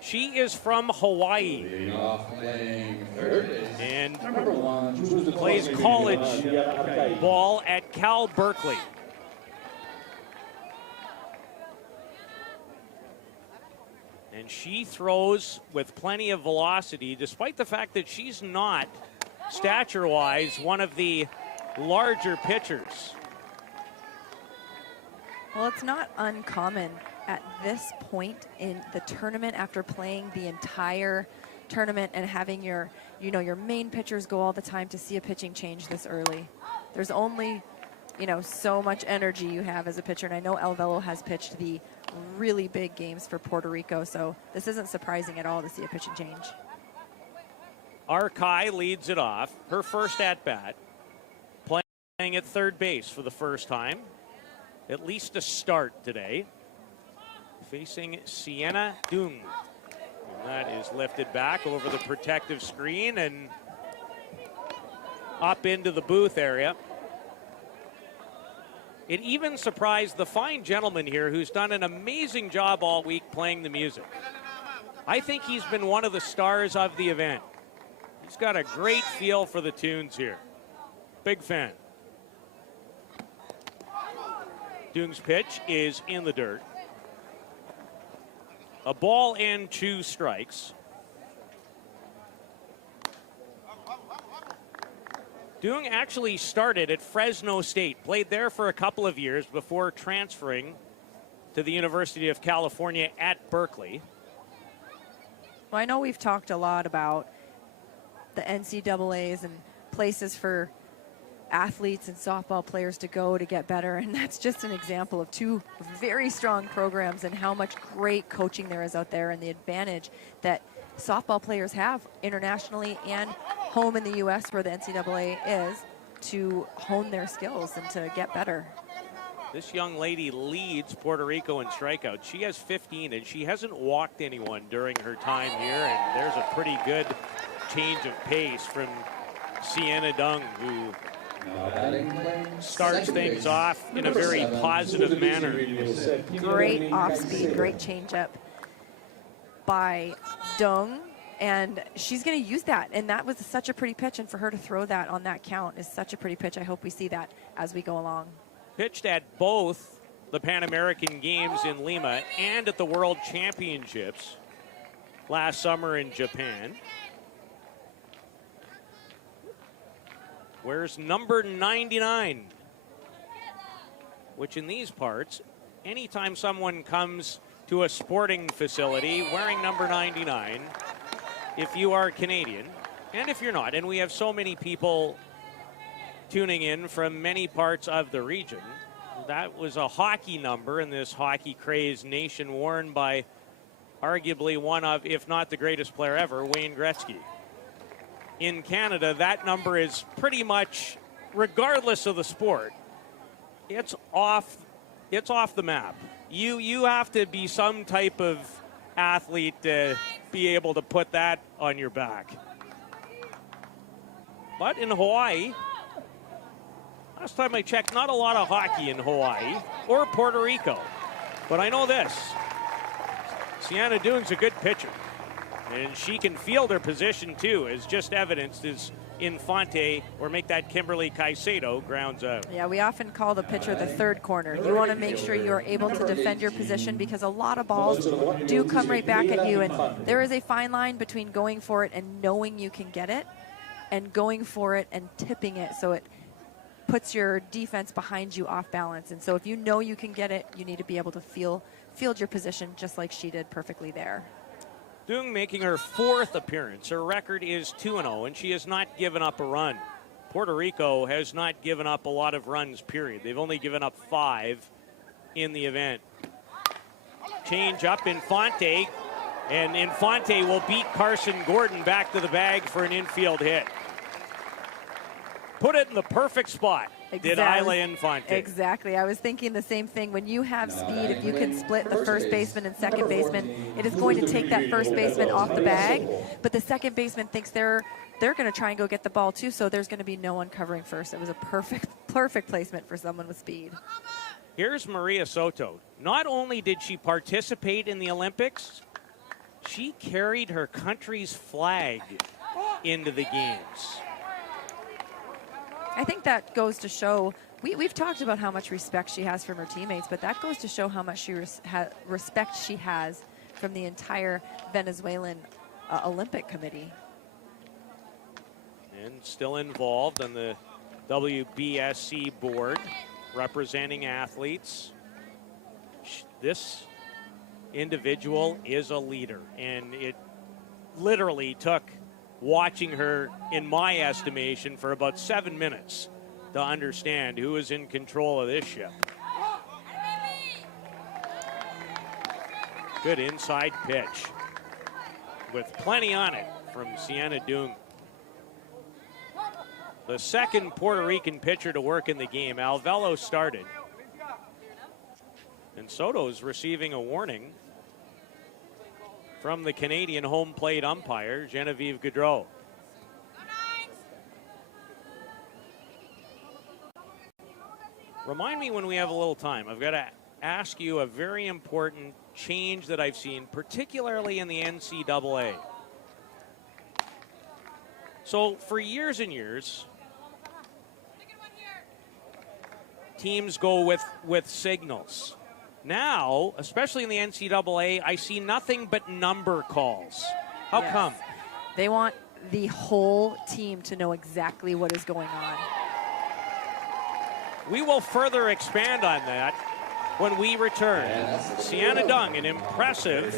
She is from Hawaii and plays college ball at Cal Berkeley. And she throws with plenty of velocity, despite the fact that she's not, stature-wise, one of the larger pitchers. Well, it's not uncommon at this point in the tournament, after playing the entire tournament and having your main pitchers go all the time, to see a pitching change this early. There's only, so much energy you have as a pitcher. And I know Alvelo has pitched the really big games for Puerto Rico, so this isn't surprising at all to see a pitching change. Arkai leads it off. Her first at-bat, playing at third base for the first time. At least a start today. Facing Sienna Dung. And that is lifted back over the protective screen and up into the booth area. It even surprised the fine gentleman here who's done an amazing job all week playing the music. I think he's been one of the stars of the event. He's got a great feel for the tunes here. Big fan. Dung's pitch is in the dirt. A ball and 2 strikes. Dung actually started at Fresno State, played there for a couple of years before transferring to the University of California at Berkeley. Well, I know we've talked a lot about the NCAAs and places for athletes and softball players to go to get better, and that's just an example of 2 very strong programs and how much great coaching there is out there, and the advantage that softball players have internationally and home in the U.S. where the NCAA is, to hone their skills and to get better. This young lady leads Puerto Rico in strikeouts. She has 15, and she hasn't walked anyone during her time here, and there's a pretty good change of pace from Sienna Dung, who starts things off in a very positive manner. Great off-speed, great changeup by Dung, and she's going to use that, and that was such a pretty pitch, and for her to throw that on that count is such a pretty pitch. I hope we see that as we go along. Pitched at both the Pan American Games in Lima and at the World Championships last summer in Japan. Where's number 99? which in these parts, anytime someone comes to a sporting facility wearing number 99, if you are Canadian, and if you're not, and we have so many people tuning in from many parts of the region, that was a hockey number in this hockey-crazed nation worn by arguably one of, if not the greatest player ever, Wayne Gretzky. In Canada, that number is pretty much, regardless of the sport, it's off the map. You have to be some type of athlete to be able to put that on your back. But in Hawaii, last time I checked, not a lot of hockey in Hawaii or Puerto Rico. But I know this, Sienna Dung's a good pitcher. And she can field her position too, as just evidenced as Infante, or make that Kimberly Caicedo grounds out. Yeah, we often call the pitcher the third corner. You want to make sure you're able to defend your position because a lot of balls do come right back at you. And there is a fine line between going for it and knowing you can get it and going for it and tipping it so it puts your defense behind you off balance. And so if you know you can get it, you need to be able to field your position just like she did perfectly there. Dung making her 4th appearance. Her record is 2-0, and she has not given up a run. Puerto Rico has not given up a lot of runs, period. They've only given up 5 in the event. Change up Infante, and Infante will beat Carson Gordon back to the bag for an infield hit. Put it in the perfect spot. Exactly. Did Isla Infante. Exactly. I was thinking the same thing. When you have speed, if you can split the first baseman and second baseman, it is going to take that first baseman off the bag. But the second baseman thinks they're going to try and go get the ball too, so there's going to be no one covering first. It was a perfect placement for someone with speed. Here's Maria Soto. Not only did she participate in the Olympics, she carried her country's flag into the games. I think that goes to show, we've talked about how much respect she has from her teammates, but that goes to show how much respect she has from the entire Venezuelan Olympic Committee. And still involved on the WBSC board, representing athletes. This individual is a leader, and it literally took watching her, in my estimation, for about 7 minutes to understand who is in control of this ship. Good inside pitch with plenty on it from Sienna Dung. The second Puerto Rican pitcher to work in the game. Alvelo started. And Soto's receiving a warning from the Canadian home plate umpire, Genevieve Gaudreau. Remind me when we have a little time. I've got to ask you a very important change that I've seen, particularly in the NCAA. So for years and years, teams go with signals. Now, especially in the NCAA, I see nothing but number calls. How come? They want the whole team to know exactly what is going on. We will further expand on that when we return. Sienna Dung, an impressive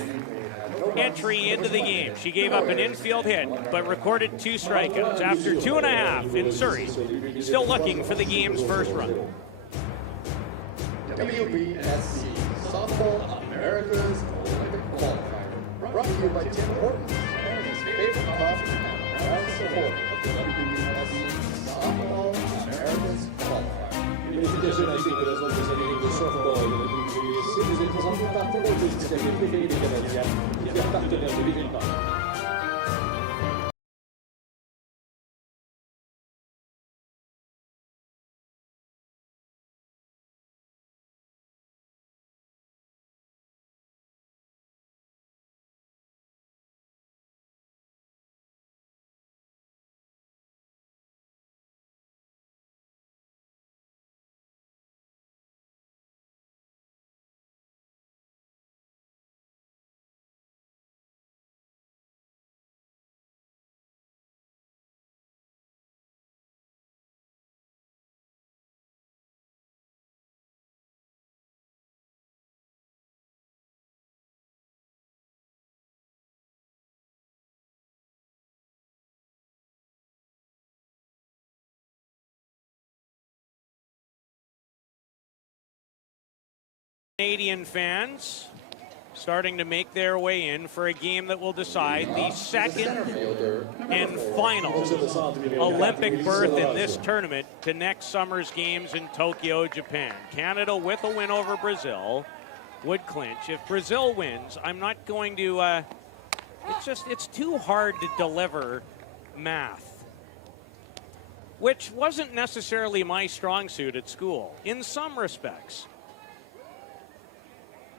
entry into the game. She gave up an infield hit, but recorded 2 strikeouts after 2.5 in Surrey. Still looking for the game's first run. WBSC Softball America's Olympic Qualifier. Brought to you by Tim Hortons, Canada's favorite coffee and proud supporter of the WBSC Softball America's Qualifier. Félicitations à l'équipe de softball de la WBSC. Vous êtes présenté par Puerto, des Canadiens, qui est partenaire de l'événement. Canadian fans starting to make their way in for a game that will decide the second and final Olympic berth in this tournament to next summer's games in Tokyo, Japan. Canada, with a win over Brazil, would clinch. If Brazil wins, I'm not going to, it's too hard to deliver math, which wasn't necessarily my strong suit at school in some respects.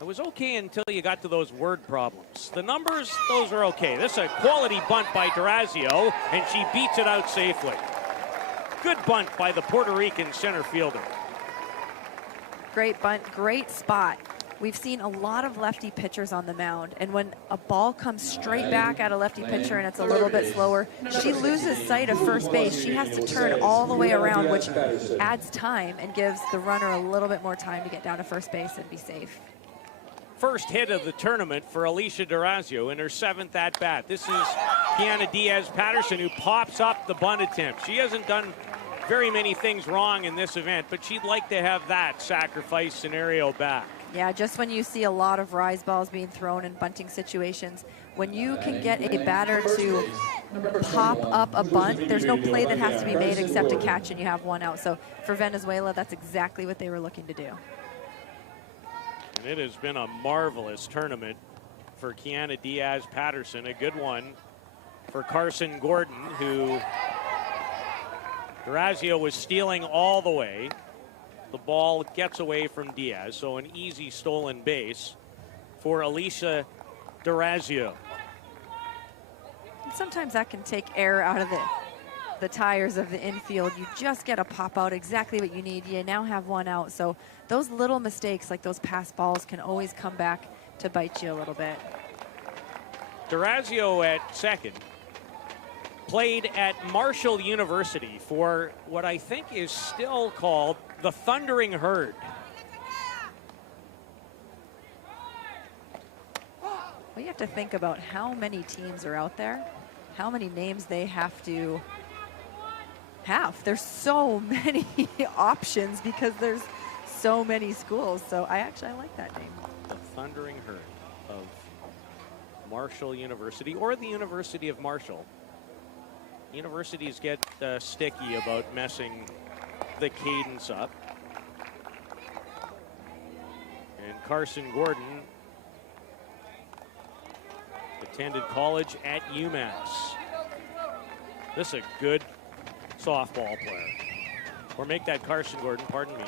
It was okay until you got to those word problems. The numbers, those are okay. This is a quality bunt by Durazio, and she beats it out safely. Good bunt by the Puerto Rican center fielder. Great bunt, great spot. We've seen a lot of lefty pitchers on the mound, and when a ball comes straight back at a lefty pitcher and it's a little bit slower, she loses sight of first base. She has to turn all the way around, which adds time and gives the runner a little bit more time to get down to first base and be safe. First hit of the tournament for Elisa Durazio in her 7th at-bat. This is Kiana Diaz Patterson, who pops up the bunt attempt. She hasn't done very many things wrong in this event, but she'd like to have that sacrifice scenario back. Yeah, just when you see a lot of rise balls being thrown in bunting situations, when you can get a batter to pop up a bunt, there's no play that has to be made except a catch and you have one out. So for Venezuela, that's exactly what they were looking to do. And it has been a marvelous tournament for Kiana Diaz Patterson. A good one for Carson Gordon, who Durazio was stealing all the way. The ball gets away from Diaz, so an easy stolen base for Elisa Durazio. Sometimes that can take air out of the tires of the infield. You just get a pop out, exactly what you need. You now have one out, so those little mistakes like those pass balls can always come back to bite you a little bit. Durazio at second played at Marshall University for what I think is still called the Thundering Herd. Well, you have to think about how many teams are out there, how many names they have to have. There's so many options because there's so many schools. So I like that name. The Thundering Herd of Marshall University, or the University of Marshall. Universities get sticky about messing the cadence up. And Carson Gordon attended college at UMass. This is a good softball player. Or make that Carson Gordon, pardon me,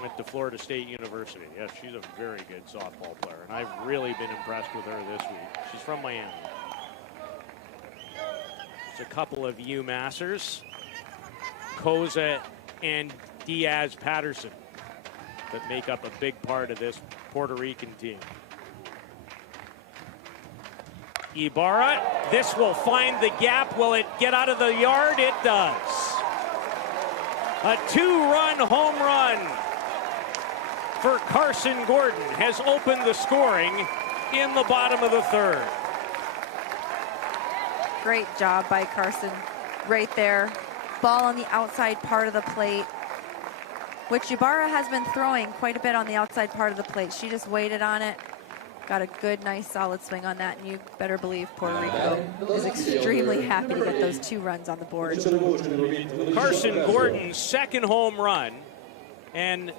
went to Florida State University. Yes, she's a very good softball player, and I've really been impressed with her this week. She's from Miami. There's a couple of UMassers, Koza and Diaz Patterson, that make up a big part of this Puerto Rican team. Ibarra, this will find the gap. Will it get out of the yard? It does. A 2-run home run for Carson Gordon has opened the scoring in the bottom of the 3rd. Great job by Carson right there. Ball on the outside part of the plate, which Ibarra has been throwing quite a bit on the outside part of the plate. She just waited on it. Got a good, nice, solid swing on that, and you better believe Puerto Rico is extremely happy to get those 2 runs on the board. Carson Gordon's 2nd home run, and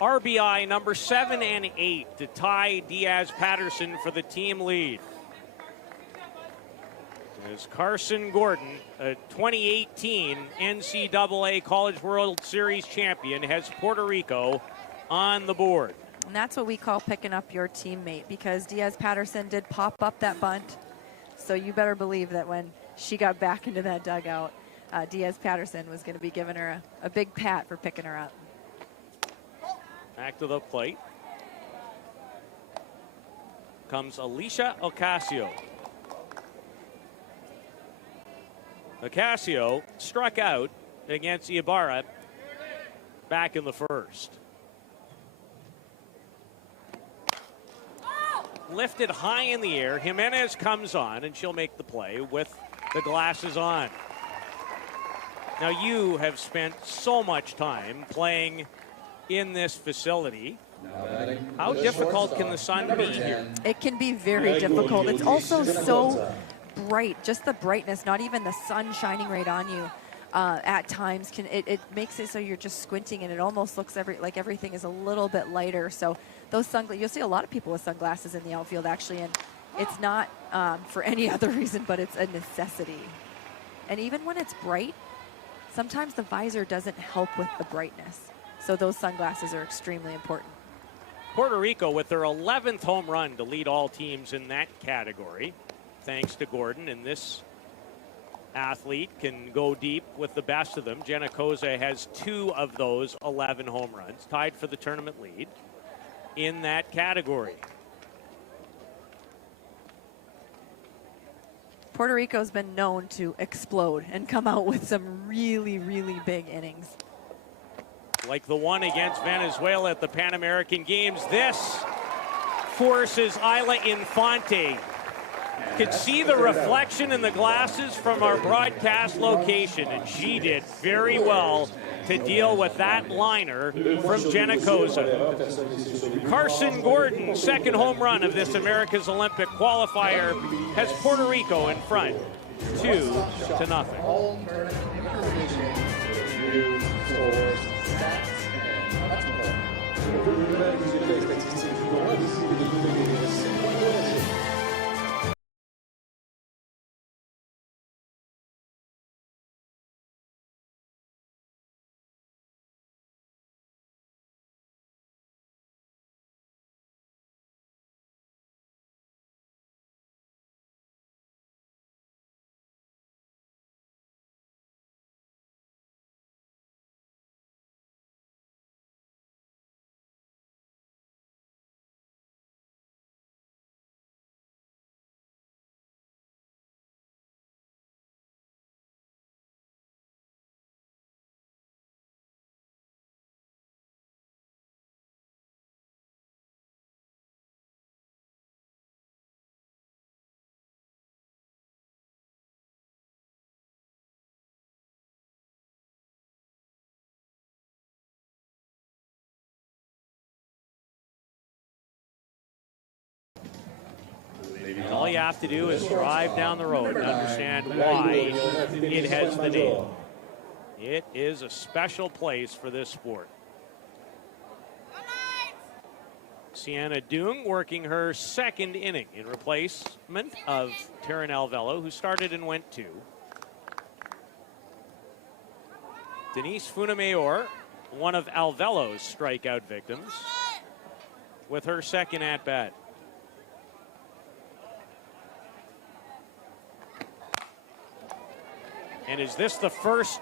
RBI number 7 and 8 to tie Diaz Patterson for the team lead. As Carson Gordon, a 2018 NCAA College World Series champion, has Puerto Rico on the board. And that's what we call picking up your teammate, because Diaz Patterson did pop up that bunt. So you better believe that when she got back into that dugout, Diaz Patterson was going to be giving her a big pat for picking her up. Back to the plate comes Alicia Ocasio. Ocasio struck out against Ibarra back in the 1st. Lifted high in the air. Jimenez comes on, and she'll make the play with the glasses on. Now, you have spent so much time playing in this facility. How difficult can the sun be here? It can be very difficult. It's also so bright, just the brightness, not even the sun shining right on you. At times it makes it so you're just squinting, and it almost looks like everything is a little bit lighter. So those sunglasses, you'll see a lot of people with sunglasses in the outfield actually, and it's not for any other reason, but it's a necessity. And even when it's bright, sometimes the visor doesn't help with the brightness. So those sunglasses are extremely important. Puerto Rico with their 11th home run to lead all teams in that category, thanks to Gordon. And this athlete can go deep with the best of them. Jenna Koza has 2 of those 11 home runs, tied for the tournament lead in that category. Puerto Rico's been known to explode and come out with some really, really big innings. Like the one against Venezuela at the Pan American Games. This forces Isla Infante. Could see the reflection in the glasses from our broadcast location, and she did very well to deal with that liner from Genecoza. Carson Gordon, second home run of this America's Olympic qualifier, has Puerto Rico in front, 2-0. All tournament information, reviews, scores, stats, and much more. And all you have to do is drive down the road and understand why it has the name. It is a special place for this sport. Sienna Dung working her second inning in replacement of Taryn Alvello, who started and went 2. Denise Funamayor, one of Alvello's strikeout victims, with her second at-bat. And is this the first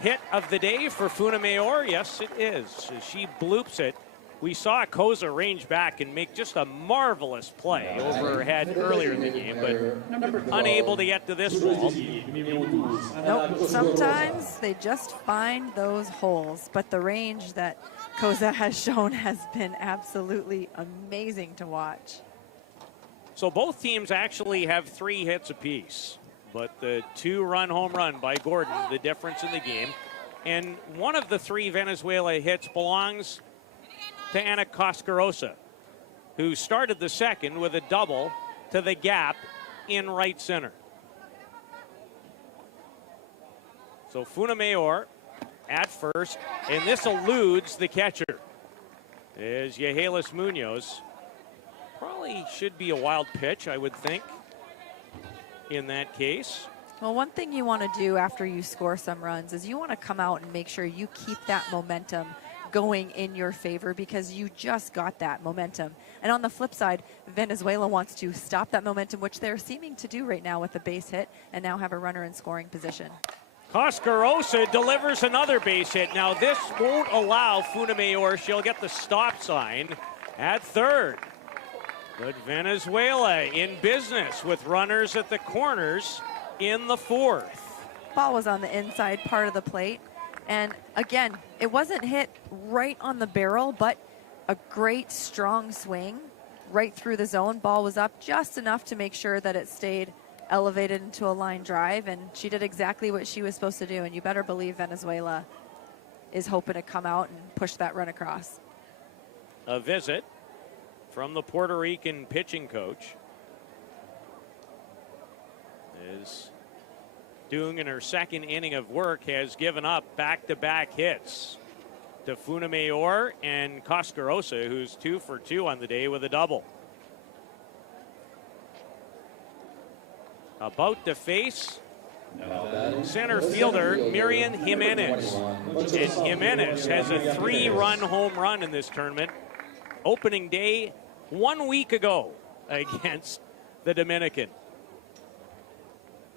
hit of the day for Funamayor? Yes, it is. As she bloops it. We saw Koza range back and make just a marvelous play over her head earlier in the game, but unable to get to this ball. Nope, sometimes they just find those holes, but the range that Koza has shown has been absolutely amazing to watch. So both teams actually have 3 hits apiece, but the 2-run home run by Gordon, the difference in the game. And one of the 3 Venezuela hits belongs to Ana Coscarosa, who started the second with a double to the gap in right center. So Funamayor at first, and this eludes the catcher. Is Yehelis Munoz. Probably should be a wild pitch, I would think, in that case. Well, one thing you want to do after you score some runs is you want to come out and make sure you keep that momentum going in your favor, because you just got that momentum. And on the flip side, Venezuela wants to stop that momentum, which they're seeming to do right now with the base hit, and now have a runner in scoring position. Coscarosa delivers another base hit. Now this won't allow Funamayor. She'll get the stop sign at third. But Venezuela in business with runners at the corners in the 4th. Ball was on the inside part of the plate. And again, it wasn't hit right on the barrel, but a great strong swing right through the zone. Ball was up just enough to make sure that it stayed elevated into a line drive, and she did exactly what she was supposed to do. And you better believe Venezuela is hoping to come out and push that run across. a visit from the Puerto Rican pitching coach. As Dung, in her second inning of work, has given up back-to-back hits to Funamayor and Coscarosa, who's 2 for 2 on the day with a double. About to face center fielder Marian Jimenez. And Jimenez has a 3-run home run in this tournament. Opening day 1 week ago against the Dominican.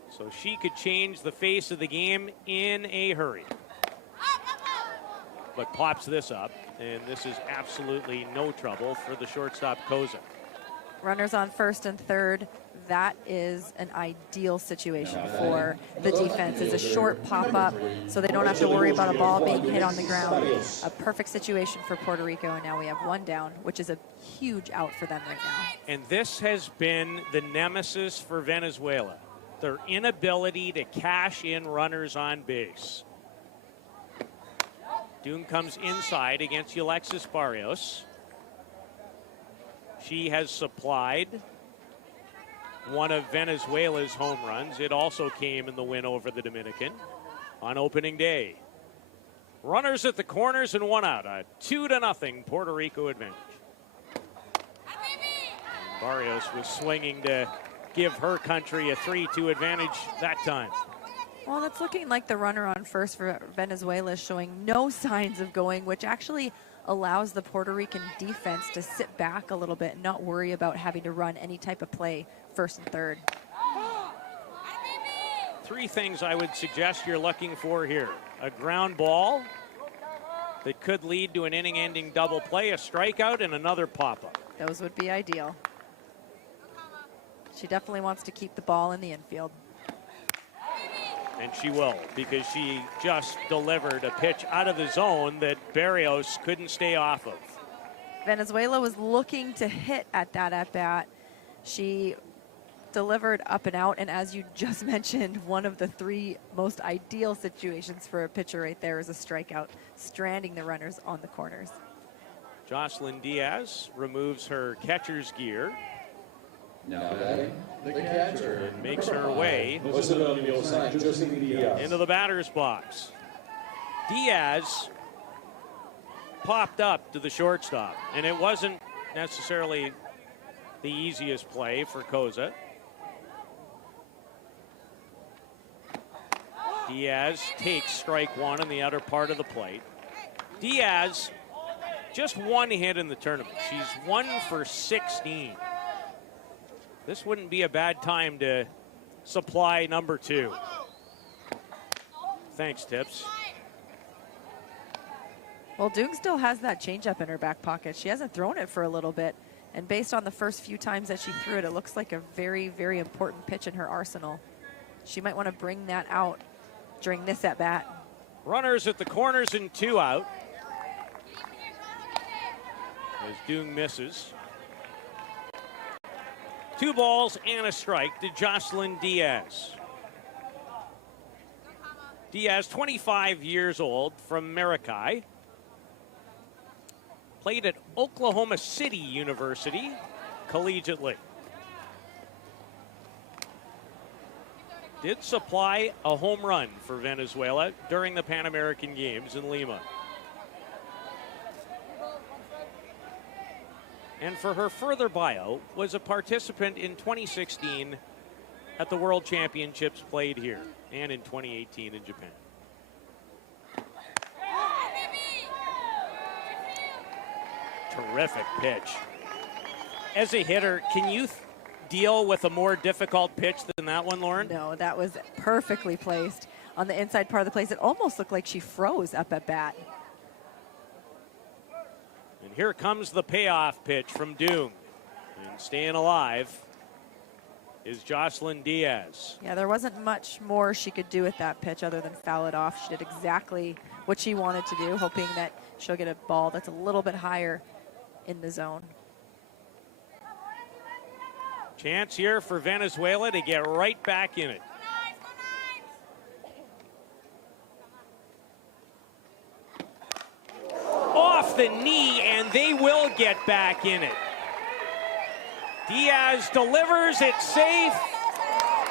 So she could change the face of the game in a hurry. But pops this up, and this is absolutely no trouble for the shortstop Koza. Runners on first and third. That is an ideal situation for the defense. It's a short pop-up, so they don't have to worry about a ball being hit on the ground. A perfect situation for Puerto Rico, and now we have one down, which is a huge out for them right now. And this has been the nemesis for Venezuela, their inability to cash in runners on base. Dung comes inside against Alexis Barrios. She has supplied one of Venezuela's home runs. It also came in the win over the Dominican on opening day. Runners at the corners and one out. A 2-0 Puerto Rico advantage. Barrios was swinging to give her country a 3-2 advantage that time. Well, it's looking like the runner on first for Venezuela is showing no signs of going, which actually allows the Puerto Rican defense to sit back a little bit and not worry about having to run any type of play first and third. 3 things I would suggest you're looking for here. A ground ball that could lead to an inning-ending double play, a strikeout, and another pop-up. Those would be ideal. She definitely wants to keep the ball in the infield. And she will, because she just delivered a pitch out of the zone that Barrios couldn't stay off of. Venezuela was looking to hit at that at-bat. She delivered up and out, and as you just mentioned, one of the 3 most ideal situations for a pitcher right there is a strikeout, stranding the runners on the corners. Joseline Diaz removes her catcher's gear. Now batting, the catcher. And makes her way into the batter's box. Diaz popped up to the shortstop, and it wasn't necessarily the easiest play for Koza. Diaz takes strike 1 in the outer part of the plate. Diaz, just 1 hit in the tournament. She's 1 for 16. This wouldn't be a bad time to supply number 2. Thanks, Tips. Well, Dung still has that changeup in her back pocket. She hasn't thrown it for a little bit. And based on the first few times that she threw it, it looks like a very, very important pitch in her arsenal. She might want to bring that out during this at-bat. Runners at the corners and 2 out. As Dung misses. 2 balls and a strike to Joseline Diaz. Diaz, 25 years old, from Maracay. Played at Oklahoma City University collegiately. Did supply a home run for Venezuela during the Pan American Games in Lima. And for her further bio, was a participant in 2016 at the World Championships played here, and in 2018 in Japan. Terrific pitch. As a hitter, can you deal with a more difficult pitch than that one, Lauren? No, that was perfectly placed on the inside part of the place. It almost looked like she froze up at bat. And here comes the payoff pitch from Dung. And staying alive is Joseline Diaz. Yeah, there wasn't much more she could do with that pitch other than foul it off. She did exactly what she wanted to do, hoping that she'll get a ball that's a little bit higher in the zone. Chance here for Venezuela to get right back in it. Off the knee and and they will get back in it. Diaz delivers it safe.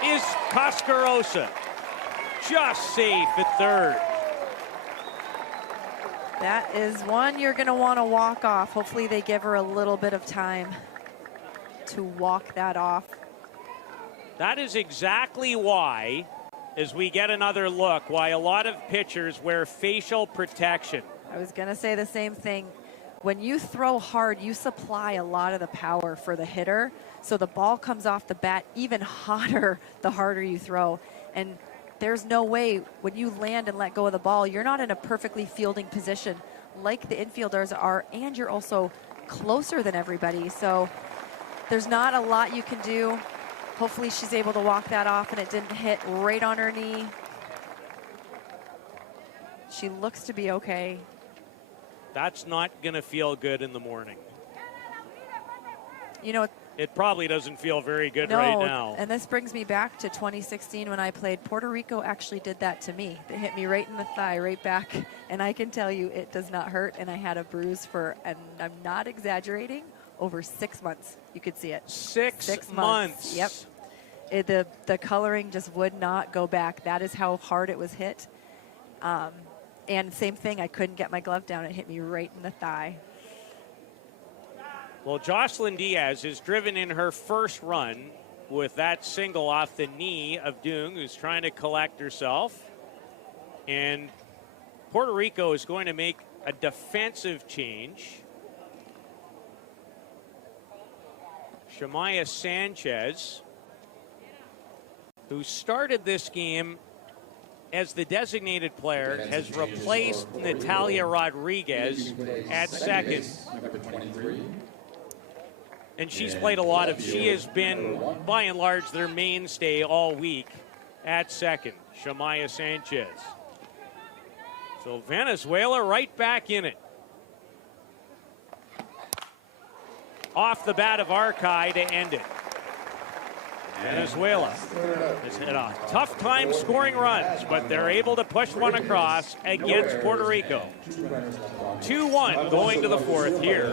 Is Cascarosa just safe at third? That is one you're going to want to walk off. Hopefully they give her a little bit of time to walk that off. That is exactly why, as we get another look, why a lot of pitchers wear facial protection. I was going to say the same thing. When you throw hard, you supply a lot of the power for the hitter. So the ball comes off the bat even hotter the harder you throw. And there's no way when you land and let go of the ball, you're not in a perfectly fielding position like the infielders are, and you're also closer than everybody. So there's not a lot you can do. Hopefully she's able to walk that off and it didn't hit right on her knee. She looks to be okay. That's not going to feel good in the morning. You know, it probably doesn't feel very good no, right now. And this brings me back to 2016 when I played. Puerto Rico actually did that to me. They hit me right in the thigh, right back. And I can tell you it does not hurt. And I had a bruise for, and I'm not exaggerating, over 6 months. You could see it. Six months. Yep. The coloring just would not go back. That is how hard it was hit. And same thing, I couldn't get my glove down. It hit me right in the thigh. Well, Joseline Diaz is driven in her first run with that single off the knee of Dung, who's trying to collect herself. And Puerto Rico is going to make a defensive change. Shamaya Sanchez, who started this game as the designated player, has replaced Natalia Rodriguez at second. And she's played a lot of, she has been, by and large, their mainstay all week at second, Shamaya Sanchez. So Venezuela right back in it. Off the bat of Arcai to end it. Venezuela has had a tough time scoring runs, but they're able to push one across against Puerto Rico. 2-1 going to the fourth here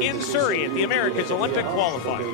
in Surrey at the America's Olympic Qualifier.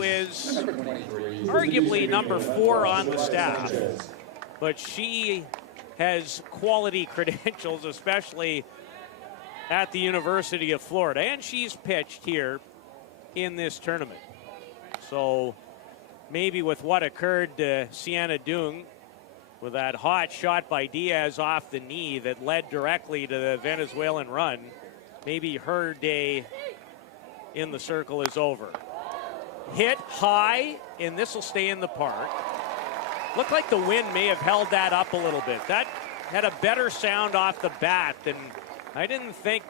Is arguably number 4 on the staff, but she has quality credentials, especially at the University of Florida, and she's pitched here in this tournament. So maybe with what occurred to Sienna Dung, with that hot shot by Diaz off the knee that led directly to the Venezuelan run, maybe her day in the circle is over. Hit high, and this will stay in the park. Looked like the wind may have held that up a little bit. That had a better sound off the bat than I didn't think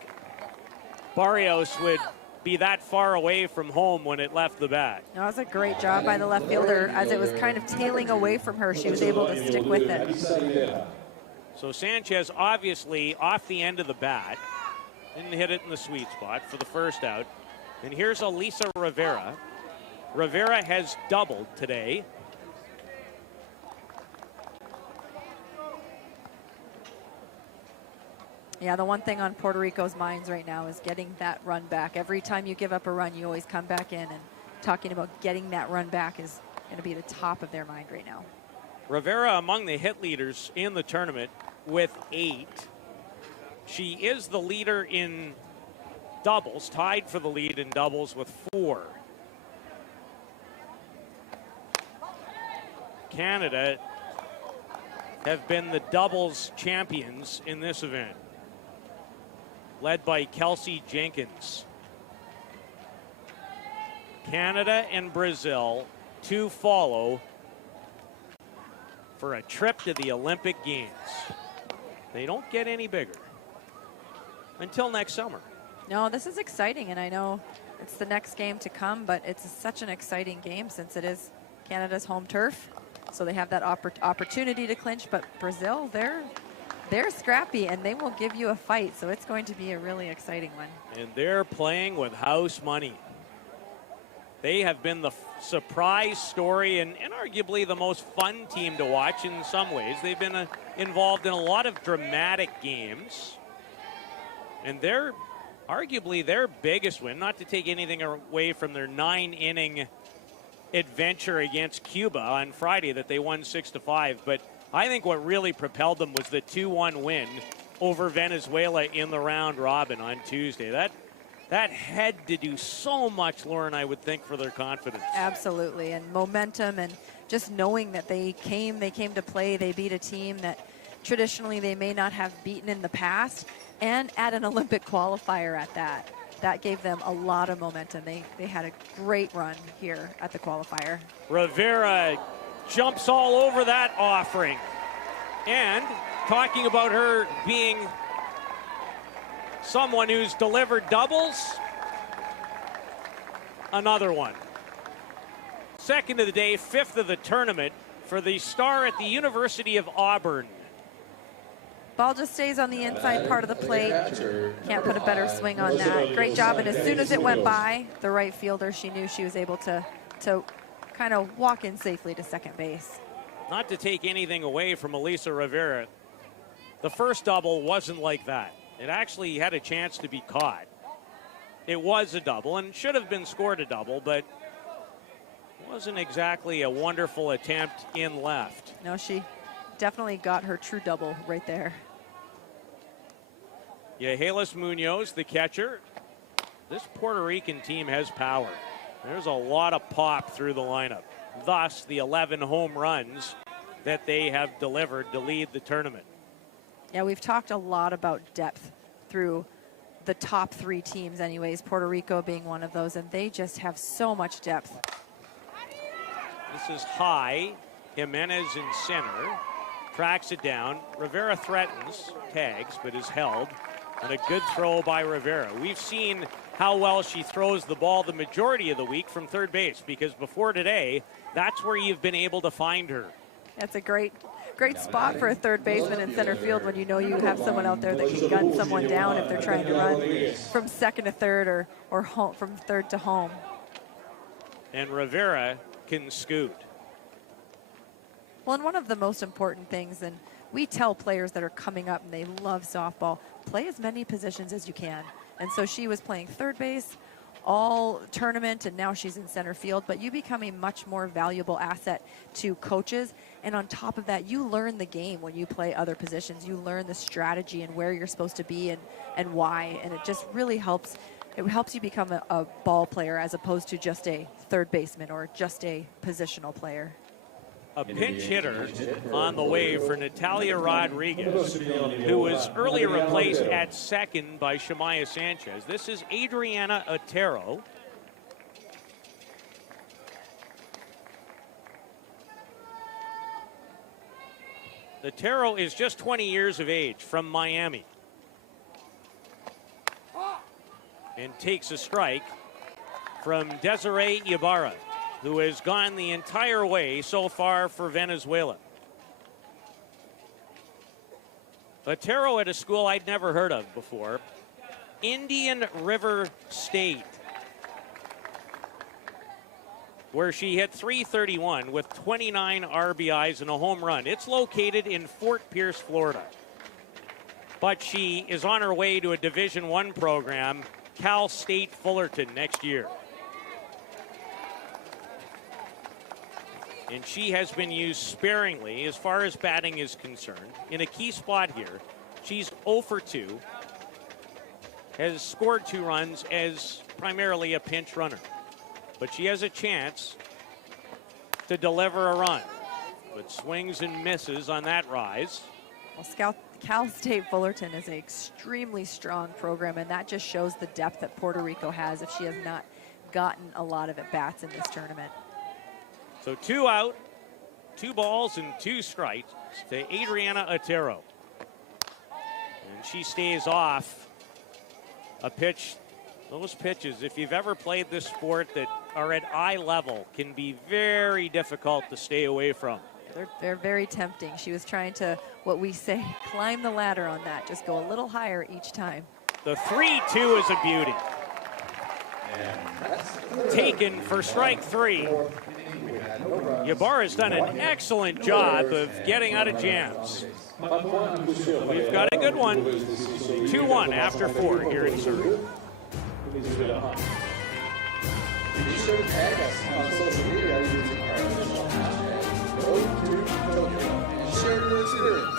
Barrios would be that far away from home when it left the bat. That was a great job by the left fielder. As it was kind of tailing away from her, she was able to stick with it. So Sanchez obviously off the end of the bat. Didn't hit it in the sweet spot for the first out. And here's Elisa Rivera. Rivera has doubled today. Yeah, the one thing on Puerto Rico's minds right now is getting that run back. Every time you give up a run, you always come back in, and talking about getting that run back is going to be the top of their mind right now. Rivera among the hit leaders in the tournament with 8. She is the leader in doubles, tied for the lead in doubles with 4. Canada have been the doubles champions in this event, led by Kelsey Jenkins. Canada and Brazil to follow for a trip to the Olympic Games. They don't get any bigger until next summer. No, this is exciting, and I know it's the next game to come, but it's such an exciting game since it is Canada's home turf. So they have that opportunity to clinch, but Brazil, they're scrappy, and they will give you a fight. So it's going to be a really exciting one. And they're playing with house money. They have been the surprise story and arguably the most fun team to watch in some ways. They've been involved in a lot of dramatic games. And they're arguably their biggest win, not to take anything away from their 9-inning adventure against Cuba on Friday that they won 6-5. But I think what really propelled them was the 2-1 win over Venezuela in the round robin on Tuesday. That had to do so much, Lauren, I would think, for their confidence. Absolutely, and momentum, and just knowing that they came to play. They beat a team that traditionally they may not have beaten in the past, and at an Olympic qualifier at that. That gave them a lot of momentum. They had a great run here at the qualifier. Rivera jumps all over that offering. And talking about her being someone who's delivered doubles, another one. Second of the day, 5th of the tournament for the star at the University of Auburn. Ball just stays on the inside part of the plate. Can't put a better swing on that. Great job, and as soon as it went by the right fielder, she knew she was able to kind of walk in safely to second base. Not to take anything away from Elisa Rivera, the first double wasn't like that. It actually had a chance to be caught. It was a double and should have been scored a double, but wasn't exactly a wonderful attempt in left. No, she definitely got her true double right there. Yahalis Munoz, the catcher. This Puerto Rican team has power. There's a lot of pop through the lineup. Thus, the 11 home runs that they have delivered to lead the tournament. Yeah, we've talked a lot about depth through the top 3 teams anyways, Puerto Rico being one of those, and they just have so much depth. This is high. Jimenez in center. Tracks it down. Rivera threatens, tags, but is held. And a good throw by Rivera. We've seen how well she throws the ball the majority of the week from third base, because before today, that's where you've been able to find her. That's a great spot for a third baseman in center field when you know you have someone out there that can gun someone down if they're trying to run from second to third or home, from third to home. And Rivera can scoot. Well, and one of the most important things, and we tell players that are coming up and they love softball, play as many positions as you can. And so she was playing third base all tournament, and now she's in center field, but you become a much more valuable asset to coaches. And on top of that, you learn the game when you play other positions. You learn the strategy and where you're supposed to be and why. And it just really helps. It helps you become a ball player as opposed to just a third baseman or just a positional player. A pinch hitter on the way for Natalia Rodriguez, who was earlier replaced at second by Shemaya Sanchez. This is Adriana Otero. Otero is just 20 years of age, from Miami. And takes a strike from Desiree Ibarra, who has gone the entire way so far for Venezuela. Otero at a school I'd never heard of before, Indian River State, where she hit .331 with 29 RBIs and a home run. It's located in Fort Pierce, Florida. But she is on her way to a Division I program, Cal State Fullerton, next year. And she has been used sparingly as far as batting is concerned. In a key spot here, she's 0 for 2, has scored 2 runs as primarily a pinch runner. But she has a chance to deliver a run, but swings and misses on that rise. Well, Cal State Fullerton is an extremely strong program, and that just shows the depth that Puerto Rico has if she has not gotten a lot of at-bats in this tournament. So 2 out, 2 balls and 2 strikes to Adriana Otero. And she stays off a pitch. Those pitches, if you've ever played this sport that are at eye level, can be very difficult to stay away from. They're very tempting. She was trying to, what we say, climb the ladder on that, just go a little higher each time. The 3-2 is a beauty. Taken for strike 3. Ibarra's done an excellent job of getting out of jams. We've got a good one. 2-1 after 4 here in Surrey. Be sure to tag us on social media using our official hashtag #RoadToTokyo and share your experience.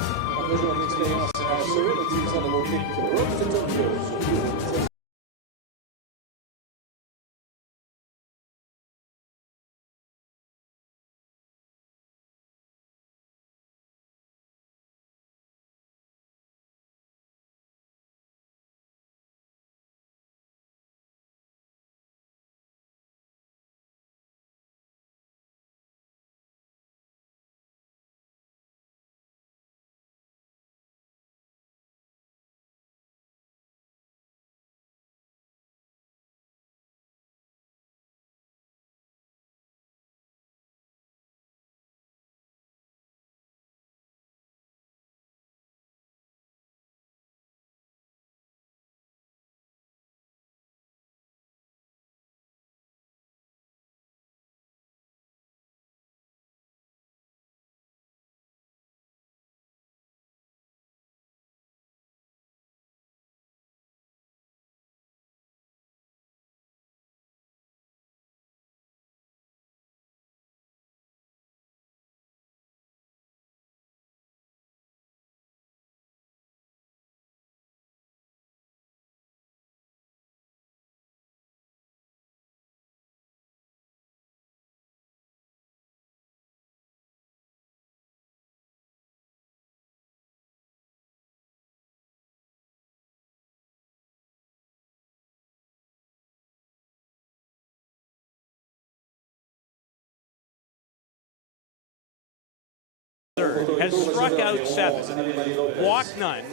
Has struck out 7, walked none,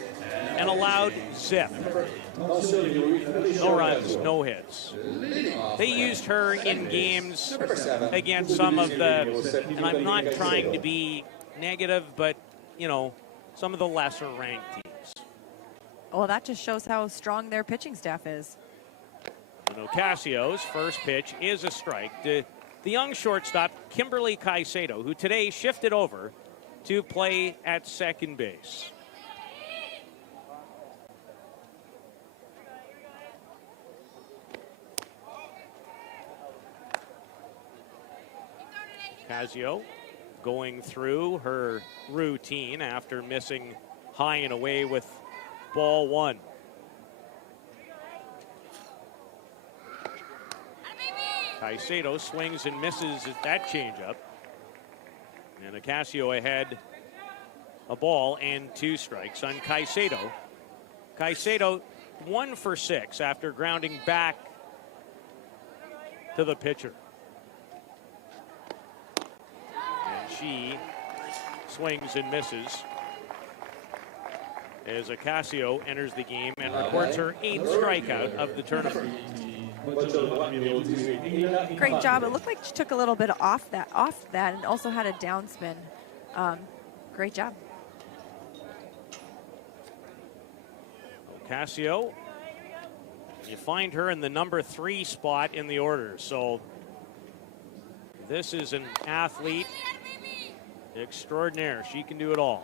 and allowed zip. No runs, no hits. They used her in games against some of the, and I'm not trying to be negative, but, you know, some of the lesser ranked teams. Well, that just shows how strong their pitching staff is. Ocasio's first pitch is a strike to the young shortstop, Kimberly Caicedo, who today shifted over to play at second base. Casio going through her routine after missing high and away with ball 1. Caicedo swings and misses at that changeup. And Ocasio ahead, a ball and 2 strikes on Caicedo. Caicedo 1 for 6 after grounding back to the pitcher. And she swings and misses as Ocasio enters the game and records her 8th strikeout of the tournament. Great job. It looked like she took a little bit off that, and also had a downspin. Great job. Casio, you find her in the number 3 spot in the order. So this is an athlete extraordinaire. She can do it all.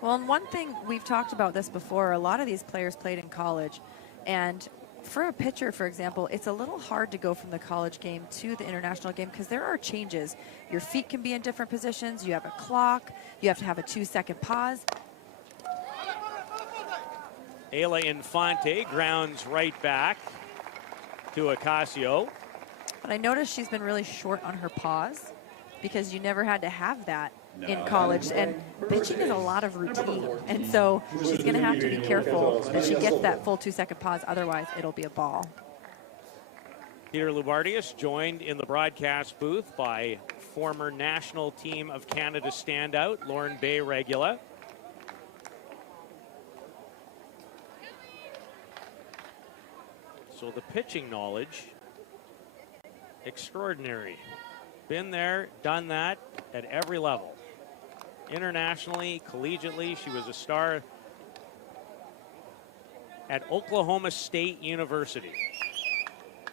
Well, and one thing, we've talked about this before, a lot of these players played in college, and for a pitcher, for example, it's a little hard to go from the college game to the international game because there are changes. Your feet can be in different positions, you have a clock, you have to have a 2-second pause. Ayla Infante grounds right back to Ocasio. But I noticed she's been really short on her pause because you never had to have that in college, and pitching is a lot of routine, and so she's going to have to be careful that she gets that full 2-second pause, otherwise it'll be a ball. Peter Loubardias joined in the broadcast booth by former National Team of Canada standout Lauren Bay-Regula. So the pitching knowledge, extraordinary. Been there, done that at every level. Internationally, collegiately, she was a star at Oklahoma State University.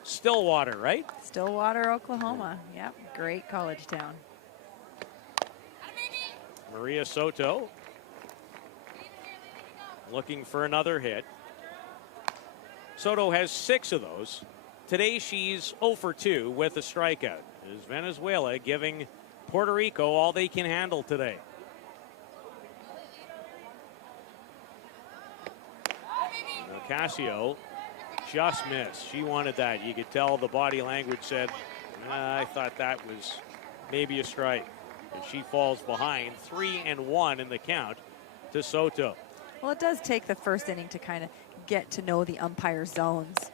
Stillwater, right? Stillwater, Oklahoma. Yep, great college town. Maria Soto looking for another hit. Soto has 6 of those. Today she's 0 for 2 with a strikeout. Is Venezuela giving Puerto Rico all they can handle today? Ocasio just missed. She wanted that. You could tell the body language said, I thought that was maybe a strike. And she falls behind 3-1 in the count to Soto. Well, it does take the first inning to kind of get to know the umpire zones.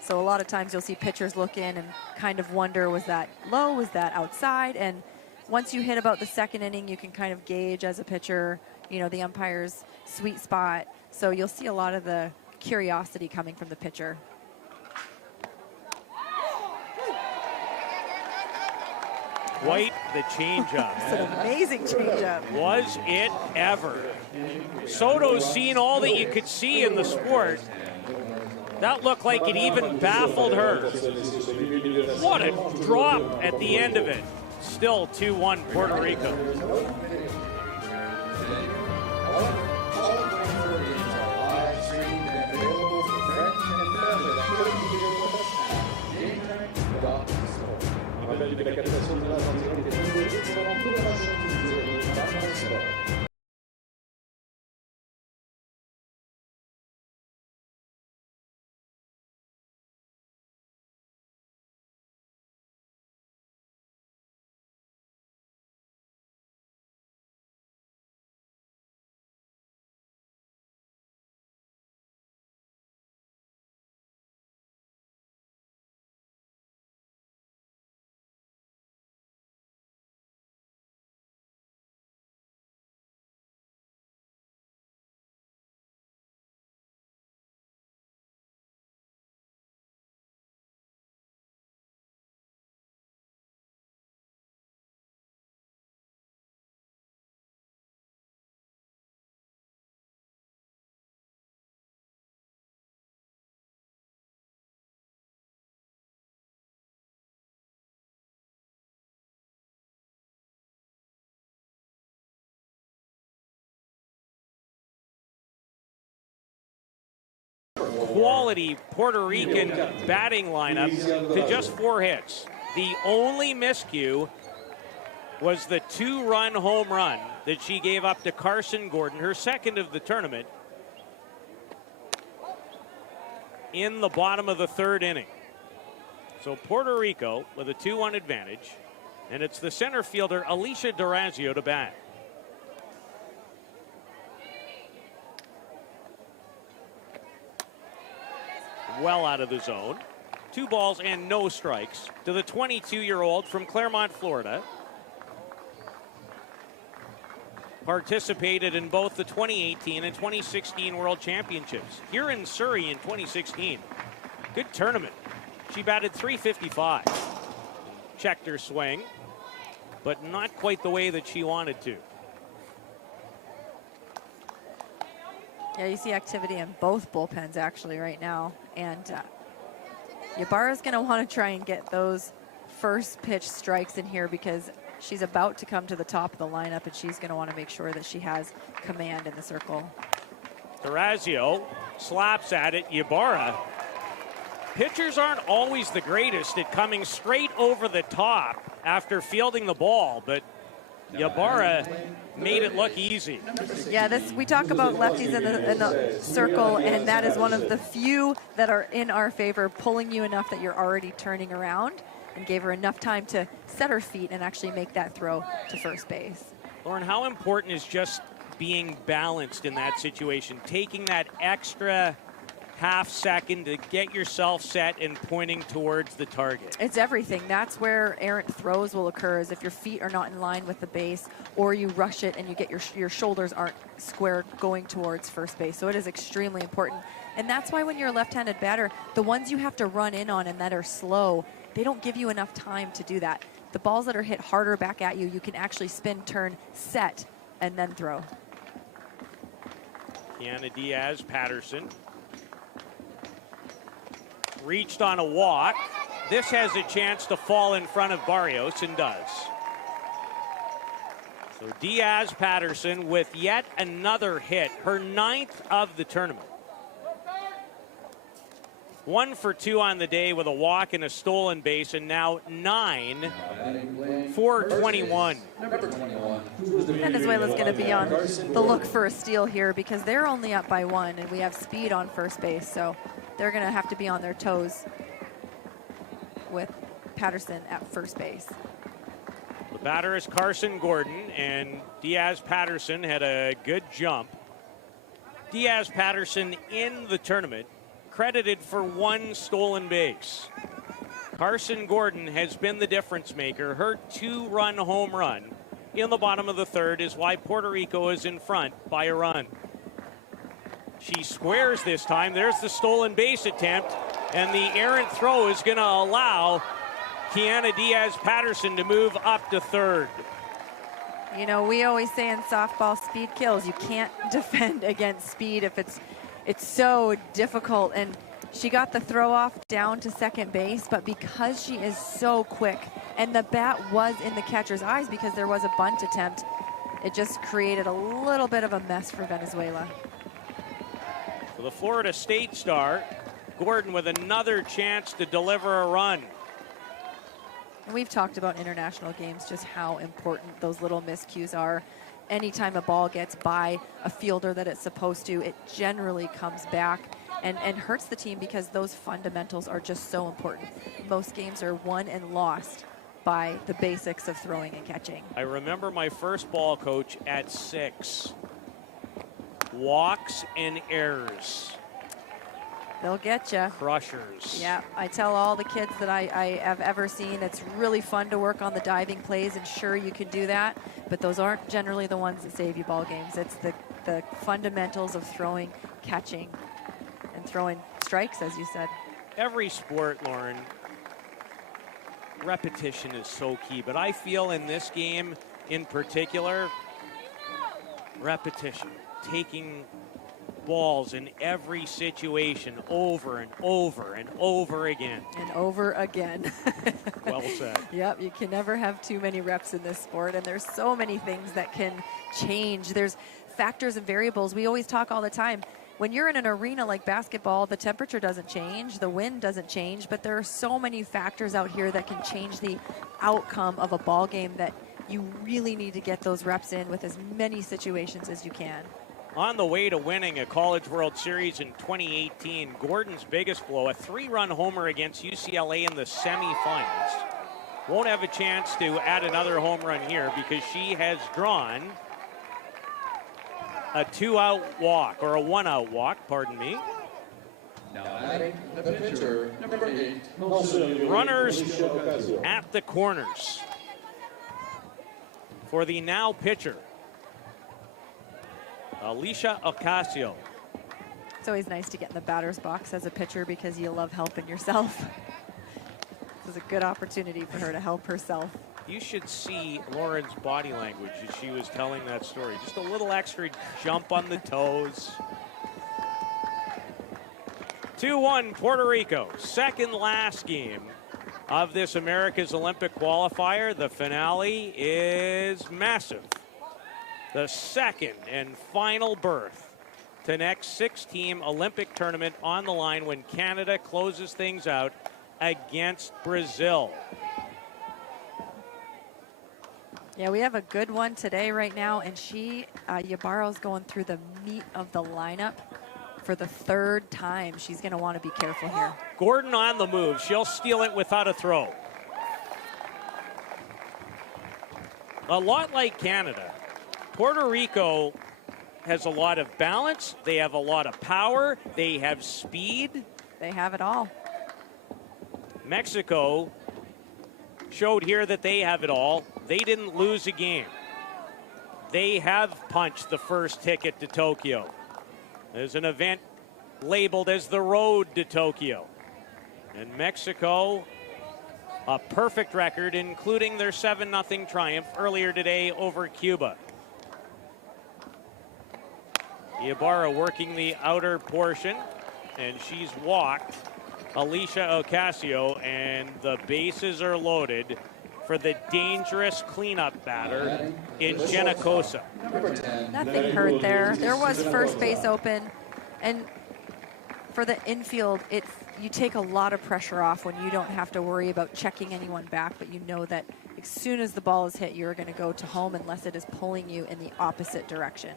So a lot of times you'll see pitchers look in and kind of wonder, was that low, was that outside? And once you hit about the second inning, you can kind of gauge as a pitcher, you know, the umpire's sweet spot. So you'll see a lot of the curiosity coming from the pitcher. Quite the changeup. It's an amazing changeup. Was it ever? Soto's seen all that you could see in the sport. That looked like it even baffled her. What a drop at the end of it. Still 2-1 Puerto Rico. Quality Puerto Rican batting lineup to just 4 hits. The only miscue was the 2-run home run that she gave up to Carson Gordon, her second of the tournament, in the bottom of the 3rd inning. So Puerto Rico with a 2-1 advantage, and it's the center fielder Alicia Durazio to bat. Well out of the zone. 2 balls and no strikes to the 22-year-old from Claremont, Florida. Participated in both the 2018 and 2016 World Championships. Here in Surrey in 2016. Good tournament. She batted .355. Checked her swing, but not quite the way that she wanted to. Yeah, you see activity in both bullpens actually right now. And Ibarra's going to want to try and get those first pitch strikes in here because she's about to come to the top of the lineup and she's going to want to make sure that she has command in the circle. Durazio slaps at it. Ibarra. Pitchers aren't always the greatest at coming straight over the top after fielding the ball, but Ibarra made it look easy. Yeah, we talk about lefties in the circle, and that is one of the few that are in our favor, pulling you enough that you're already turning around, and gave her enough time to set her feet and actually make that throw to first base. Lauren, how important is just being balanced in that situation, taking that extra half second to get yourself set and pointing towards the target? It's everything. That's where errant throws will occur, is if your feet are not in line with the base, or you rush it and you get your shoulders aren't square going towards first base. So it is extremely important. And that's why when you're a left-handed batter, the ones you have to run in on and that are slow, they don't give you enough time to do that. The balls that are hit harder back at you, you can actually spin, turn, set, and then throw. Kiana Diaz, Patterson. Reached on a walk. This has a chance to fall in front of Barrios and does. So Diaz Patterson with yet another hit, her 9th of the tournament. 1 for 2 on the day with a walk and a stolen base, and now 9 for 21. Venezuela's going to be on the look for a steal here because they're only up by 1, and we have speed on first base, so they're going to have to be on their toes with Patterson at first base. The batter is Carson Gordon, and Diaz Patterson had a good jump. Diaz Patterson in the tournament, credited for 1 stolen base. Carson Gordon has been the difference maker. Her 2-run home run in the bottom of the 3rd is why Puerto Rico is in front by a run. She squares this time. There's the stolen base attempt, and the errant throw is going to allow Kiana Diaz Patterson to move up to 3rd. You know, we always say in softball, speed kills. You can't defend against speed if it's so difficult. And she got the throw off down to second base, but because she is so quick, and the bat was in the catcher's eyes because there was a bunt attempt, it just created a little bit of a mess for Venezuela. For the Florida State star, Gordon with another chance to deliver a run. And we've talked about international games, just how important those little miscues are. Anytime a ball gets by a fielder that it's supposed to, it generally comes back and hurts the team because those fundamentals are just so important. Most games are won and lost by the basics of throwing and catching. I remember my first ball coach at 6. Walks and errors. They'll get you. Crushers. Yeah, I tell all the kids that I have ever seen, it's really fun to work on the diving plays, and sure, you can do that, but those aren't generally the ones that save you ball games. It's the fundamentals of throwing, catching, and throwing strikes, as you said. Every sport, Lauren, repetition is so key, but I feel in this game in particular, repetition, taking balls in every situation over and over and over again. And over again. Well said. Yep, you can never have too many reps in this sport, and there's so many things that can change. There's factors and variables. We always talk all the time. When you're in an arena like basketball, the temperature doesn't change, the wind doesn't change, but there are so many factors out here that can change the outcome of a ball game that you really need to get those reps in with as many situations as you can. On the way to winning a College World Series in 2018, Gordon's biggest blow, a 3-run homer against UCLA in the semifinals. Won't have a chance to add another home run here because she has drawn a 2-out walk, or a 1-out walk, pardon me. Now adding the pitcher, number 8. Runners at the corners for the now pitcher, Alicia Ocasio. It's always nice to get in the batter's box as a pitcher because you love helping yourself. This is a good opportunity for her to help herself. You should see Lauren's body language as she was telling that story. Just a little extra jump on the toes. 2-1 Puerto Rico. Second last game of this America's Olympic qualifier. The finale is massive. The second and final berth to next 6-team Olympic tournament on the line when Canada closes things out against Brazil. Yeah, we have a good one today right now, and Ibarra's going through the meat of the lineup for the third time. She's going to want to be careful here. Gordon on the move. She'll steal it without a throw. A lot like Canada, Puerto Rico has a lot of balance. They have a lot of power. They have speed. They have it all. Mexico showed here that they have it all. They didn't lose a game. They have punched the first ticket to Tokyo. There's an event labeled as the road to Tokyo. And Mexico, a perfect record, including their 7-0 triumph earlier today over Cuba. Ibarra working the outer portion, and she's walked Alicia Ocasio, and the bases are loaded for the dangerous cleanup batter in Genocosa. Nothing hurt there. There was first base open, and for the infield, you take a lot of pressure off when you don't have to worry about checking anyone back, but you know that as soon as the ball is hit, you're going to go to home unless it is pulling you in the opposite direction.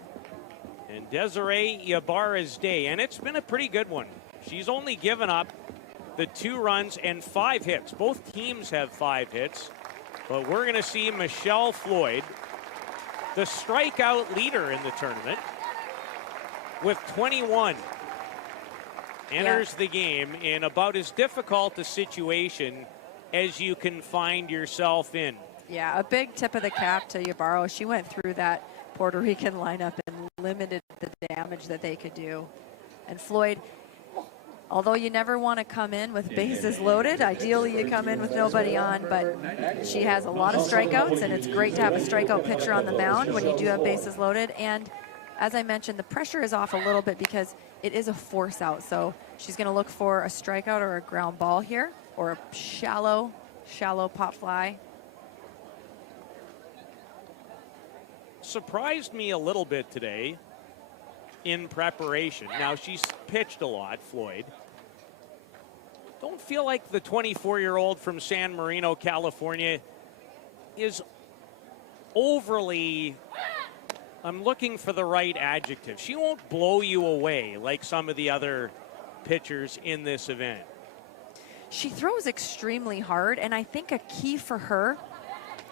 And Desiree Ibarra's day, and it's been a pretty good one. She's only given up the 2 runs and 5 hits. Both teams have 5 hits, but we're going to see Michelle Floyd, the strikeout leader in the tournament, with 21. Enters the game in about as difficult a situation as you can find yourself in. Yeah, a big tip of the cap to Ibarra. She went through that Puerto Rican lineup and limited the damage that they could do. And Floyd, although you never want to come in with bases loaded, ideally you come in with nobody on, but she has a lot of strikeouts, and it's great to have a strikeout pitcher on the mound when you do have bases loaded. And as I mentioned, the pressure is off a little bit because it is a force out. So she's going to look for a strikeout or a ground ball here, or a shallow pop fly. Surprised me a little bit today in preparation. Now, she's pitched a lot, Floyd. Don't feel like the 24-year-old from San Marino, California is overly, I'm looking for the right adjective. She won't blow you away like some of the other pitchers in this event. She throws extremely hard, and I think a key for her,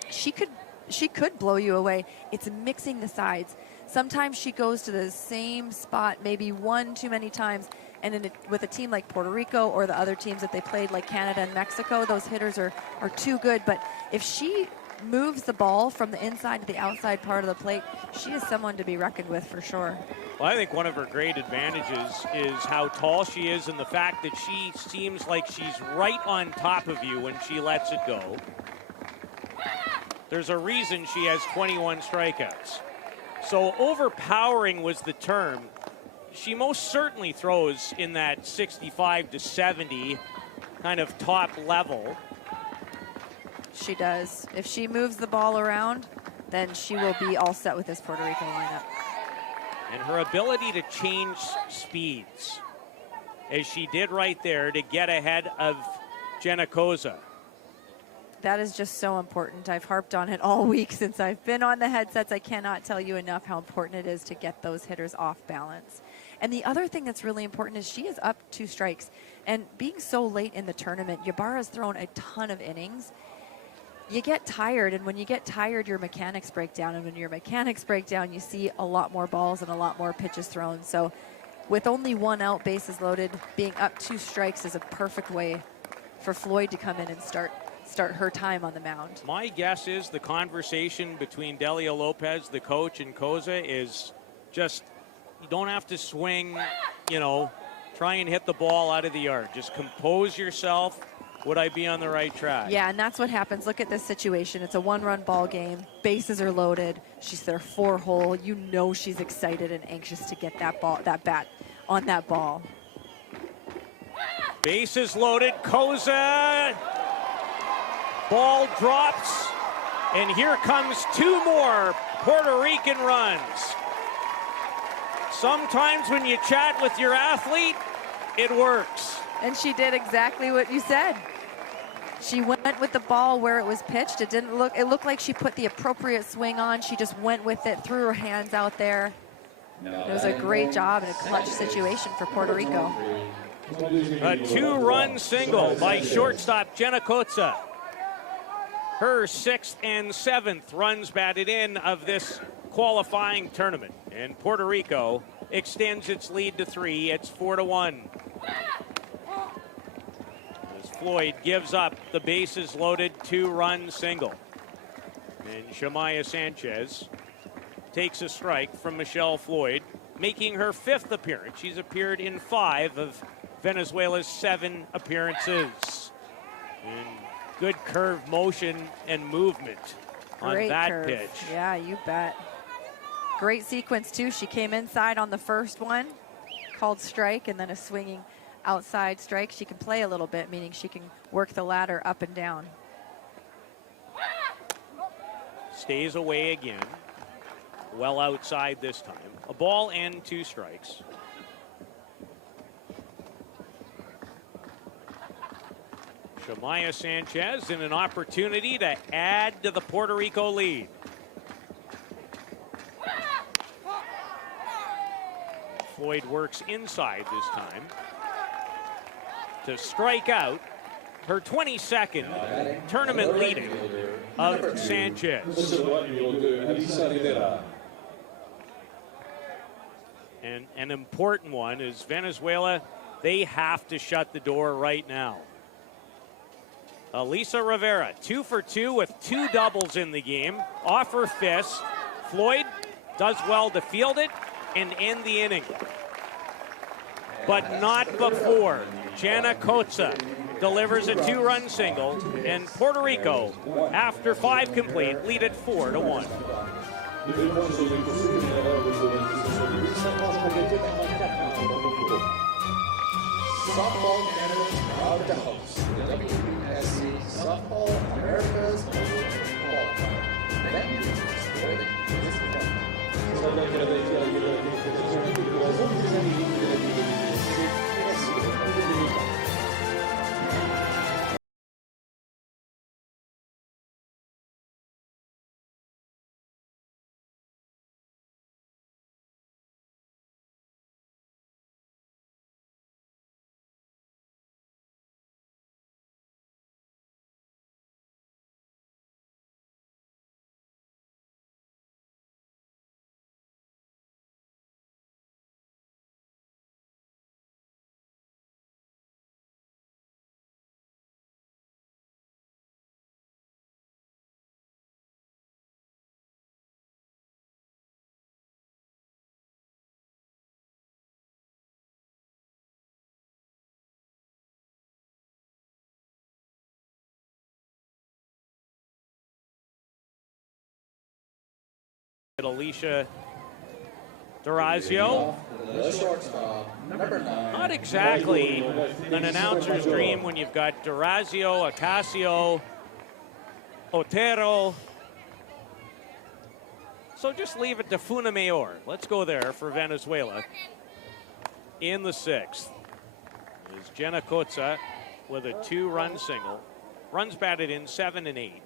she could blow you away. It's mixing the sides. Sometimes she goes to the same spot maybe one too many times, and with a team like Puerto Rico or the other teams that they played like Canada and Mexico, those hitters are too good. But if she moves the ball from the inside to the outside part of the plate, she is someone to be reckoned with for sure. Well, I think one of her great advantages is how tall she is and the fact that she seems like she's right on top of you when she lets it go. There's a reason she has 21 strikeouts. So overpowering was the term. She most certainly throws in that 65 to 70 kind of top level. She does. If she moves the ball around, then she will be all set with this Puerto Rico lineup. And her ability to change speeds, as she did right there to get ahead of Genocosa. That is just so important. I've harped on it all week since I've been on the headsets. I cannot tell you enough how important it is to get those hitters off balance. And the other thing that's really important is she is up 2 strikes. And being so late in the tournament, Ibarra's thrown a ton of innings. You get tired, and when you get tired, your mechanics break down. And when your mechanics break down, you see a lot more balls and a lot more pitches thrown. So with only 1 out, bases loaded, being up 2 strikes is a perfect way for Floyd to come in and start her time on the mound. My guess is the conversation between Delia Lopez, the coach, and Koza is just, you don't have to swing, try and hit the ball out of the yard. Just compose yourself. Would I be on the right track? Yeah, and that's what happens. Look at this situation. It's a 1-run ball game. Bases are loaded. She's their 4-hole. You know she's excited and anxious to get that bat on that ball. Bases loaded. Koza. Ball drops. And here comes two more Puerto Rican runs. Sometimes when you chat with your athlete, it works. And she did exactly what you said. She went with the ball where it was pitched. It looked like she put the appropriate swing on. She just went with it, threw her hands out there. It was a great job in a clutch situation for Puerto Rico. A two-run single by shortstop Jenna Koza. Her 6th and 7th runs batted in of this qualifying tournament. And Puerto Rico extends its lead to 3. It's 4-1. As Floyd gives up the bases loaded 2-run single. And Shamaya Sanchez takes a strike from Michelle Floyd, making her 5th appearance. She's appeared in 5 of Venezuela's 7 appearances. And good curve motion and movement on that pitch. Yeah, you bet. Great sequence too. She came inside on the first one, called strike, and then a swinging outside strike. She can play a little bit, meaning she can work the ladder up and down. Stays away again. Well outside this time. A ball and 2 strikes. Shamaya Sanchez in an opportunity to add to the Puerto Rico lead. Floyd works inside this time to strike out her 22nd tournament leading of Sanchez. And an important one is Venezuela, they have to shut the door right now. Elisa Rivera, 2 for 2 with 2 doubles in the game. Off her fist. Floyd does well to field it and end the inning. But not before Jenna Koza delivers a 2-run single, and Puerto Rico, after 5 complete, lead at 4-1. Softball Canada is proud to host the WBSC Softball America's Qualifier. Thank you for supporting this event. Alicia Durazio. Not exactly an announcer's dream when you've got Durazio, Ocasio, Otero. So just leave it to Funamayor. Let's go there for Venezuela. In the 6th is Jenna Koza with a 2-run single. Runs batted in 7 and 8.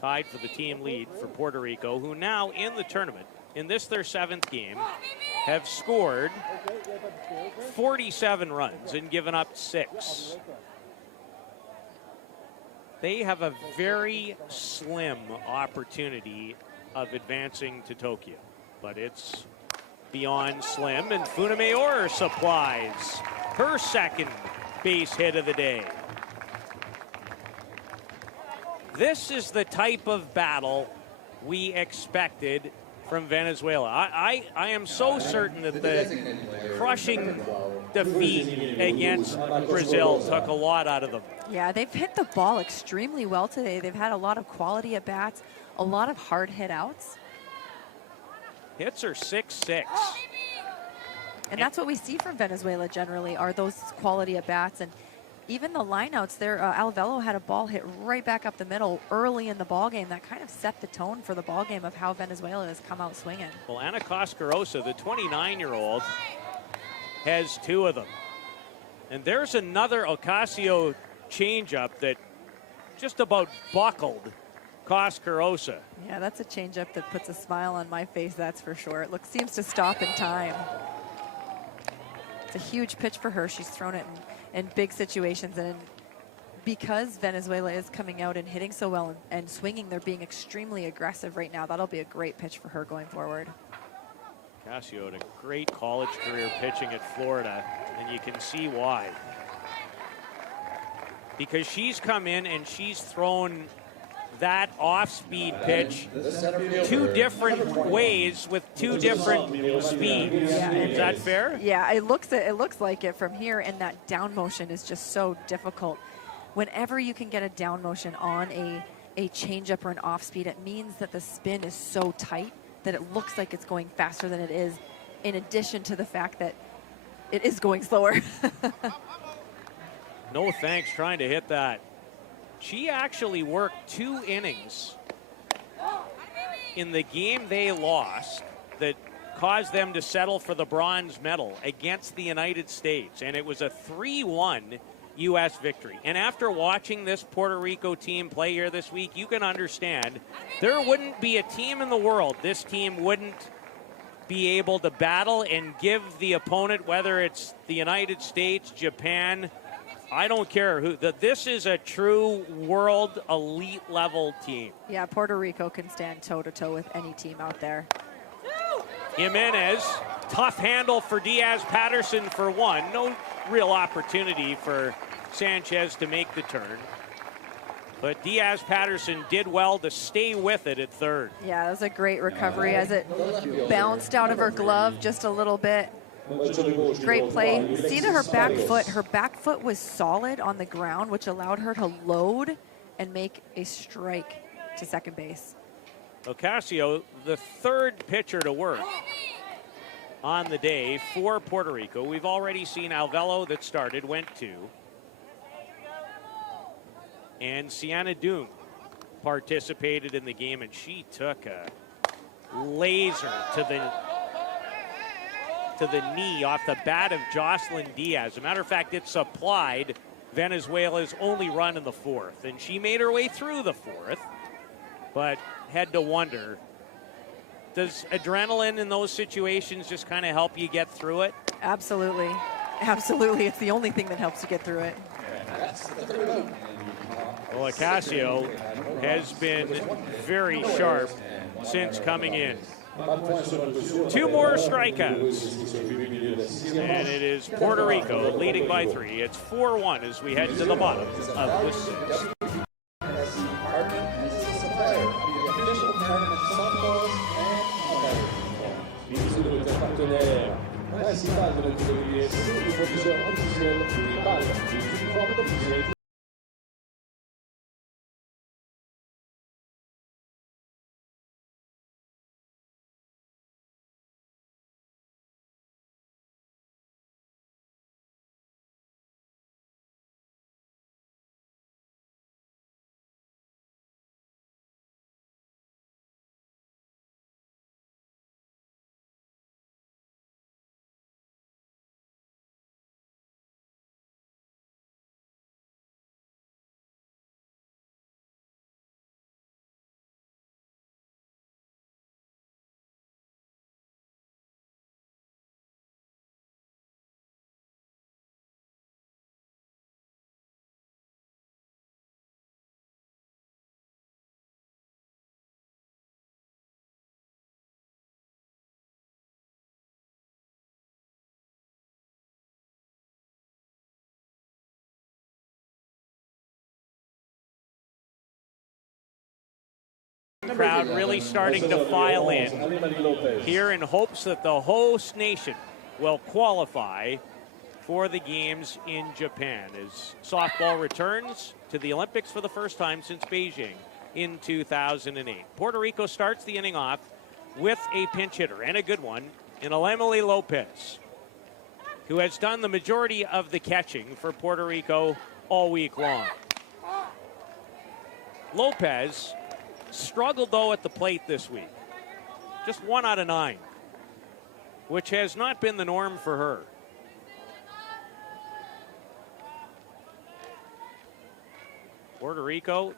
Tied for the team lead for Puerto Rico, who now in the tournament, in this their 7th game, have scored 47 runs and given up 6. They have a very slim opportunity of advancing to Tokyo, but it's beyond slim, and Funamayor supplies her 2nd base hit of the day. This is the type of battle we expected from Venezuela. I am so certain that the crushing defeat against Brazil took a lot out of them. Yeah, they've hit the ball extremely well today. They've had a lot of quality at bats, a lot of hard hit outs. Hits are 6-6. And that's what we see from Venezuela generally, are those quality at-bats. And even the lineouts there, Alvelo had a ball hit right back up the middle early in the ballgame. That kind of set the tone for the ballgame of how Venezuela has come out swinging. Well, Ana Coscarosa, the 29-year-old, has 2 of them. And there's another Ocasio changeup that just about buckled Coscarosa. Yeah, that's a changeup that puts a smile on my face, that's for sure. It seems to stop in time. It's a huge pitch for her. She's thrown it in big situations, and because Venezuela is coming out and hitting so well and swinging, they're being extremely aggressive right now. That'll be a great pitch for her going forward. Ocasio had a great college career pitching at Florida, and you can see why. Because she's come in and she's thrown that off-speed pitch 2 different ways with 2 different speeds. Yeah. Is that fair? Yeah, it looks like it from here, and that down motion is just so difficult. Whenever you can get a down motion on a changeup or an off-speed, it means that the spin is so tight that it looks like it's going faster than it is, in addition to the fact that it is going slower. No thanks trying to hit that. She actually worked 2 innings in the game they lost that caused them to settle for the bronze medal against the United States. And it was a 3-1 U.S. victory. And after watching this Puerto Rico team play here this week, you can understand there wouldn't be a team in the world this team wouldn't be able to battle and give the opponent, whether it's the United States, Japan, I don't care who. This is a true world elite level team. Yeah, Puerto Rico can stand toe-to-toe with any team out there. Jimenez, tough handle for Diaz. Patterson for 1. No real opportunity for Sanchez to make the turn. But Diaz Patterson did well to stay with it at third. Yeah, that was a great recovery as it bounced out of her glove just a little bit. Great play. See to her back foot. Her back foot was solid on the ground, which allowed her to load and make a strike to second base. Ocasio, the 3rd pitcher to work on the day for Puerto Rico. We've already seen Alvelo that started, went 2. And Sienna Doon participated in the game, and she took a laser to the knee off the bat of Joseline Diaz. As a matter of fact, it supplied Venezuela's only run in the 4th, and she made her way through the 4th, but had to wonder, does adrenaline in those situations just kind of help you get through it? Absolutely. Absolutely. It's the only thing that helps you get through it. Well, Ocasio has been very sharp since coming in. 2 more strikeouts, and it is Puerto Rico leading by 3. It's 4-1 as we head to the bottom of the 6th. Principal de notre WBSC, le professeur officiel des balles du uniforme officiel. Crowd really starting to file in here in hopes that the host nation will qualify for the games in Japan as softball returns to the Olympics for the first time since Beijing in 2008. Puerto Rico starts the inning off with a pinch hitter, and a good one, in Alemoli Lopez. who has done the majority of the catching for Puerto Rico all week long. Lopez struggled, though, at the plate this week. Just 1 out of 9, which has not been the norm for her. Puerto Rico,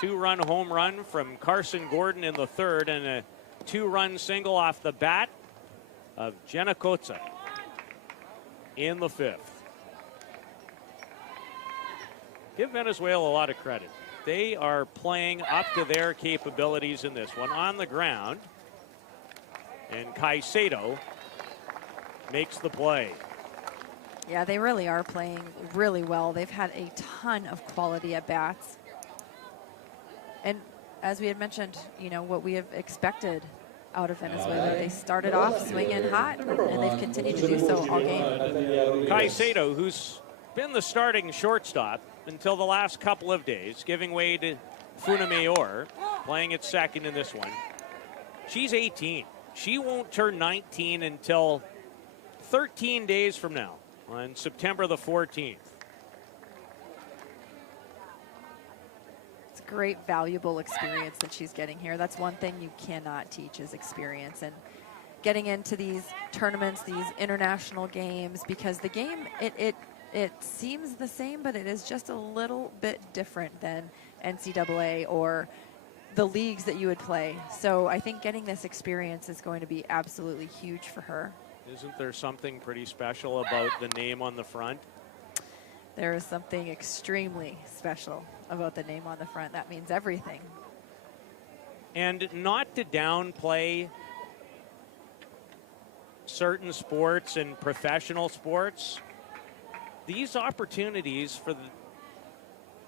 2-run home run from Carson Gordon in the 3rd, and a 2-run single off the bat of Jenna Kotza in the 5th. Give Venezuela a lot of credit. They are playing up to their capabilities in this one. On the ground, and Caicedo makes the play. Yeah, they really are playing really well. They've had a ton of quality at bats. And as we had mentioned, you know, what we have expected out of Venezuela. They started off swinging hot, and they've continued to do so all game. Caicedo, who's been the starting shortstop until the last couple of days, giving way to Funamayor, playing at second in this one. She's 18. She won't turn 19 until 13 days from now, on September the 14th. It's a great, valuable experience that she's getting here. That's one thing you cannot teach is experience. And getting into these tournaments, these international games, because the game, it seems the same, but it is just a little bit different than NCAA or the leagues that you would play. So I think getting this experience is going to be absolutely huge for her. Isn't there something pretty special about the name on the front? There is something extremely special about the name on the front. That means everything. And not to downplay certain sports and professional sports, these opportunities for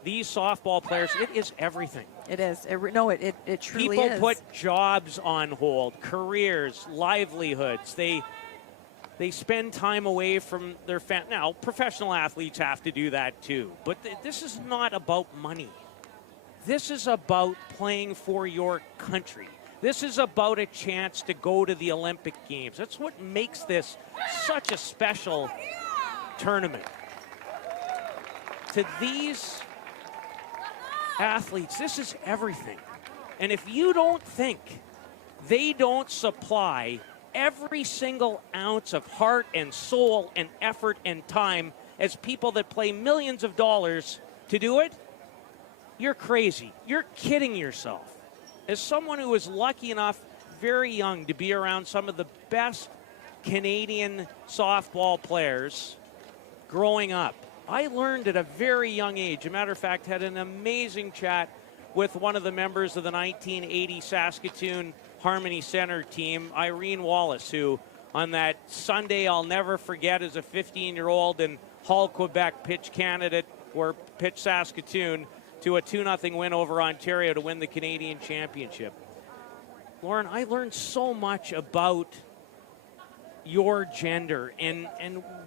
these softball players, it is everything. It is. It truly is. People put jobs on hold, careers, livelihoods. They spend time away from their family. Now, professional athletes have to do that too. But this is not about money. This is about playing for your country. This is about a chance to go to the Olympic Games. That's what makes this such a special tournament. To these athletes, this is everything. And if you don't think they don't supply every single ounce of heart and soul and effort and time as people that play millions of dollars to do it, you're crazy. You're kidding yourself. As someone who was lucky enough, very young, to be around some of the best Canadian softball players growing up, I learned at a very young age. As a matter of fact, had an amazing chat with one of the members of the 1980 Saskatoon Harmony Center team, Irene Wallace, who on that Sunday I'll never forget as a 15-year-old in Hull, Quebec, pitched Saskatoon to a 2-0 win over Ontario to win the Canadian Championship. Lauren, I learned so much about your gender and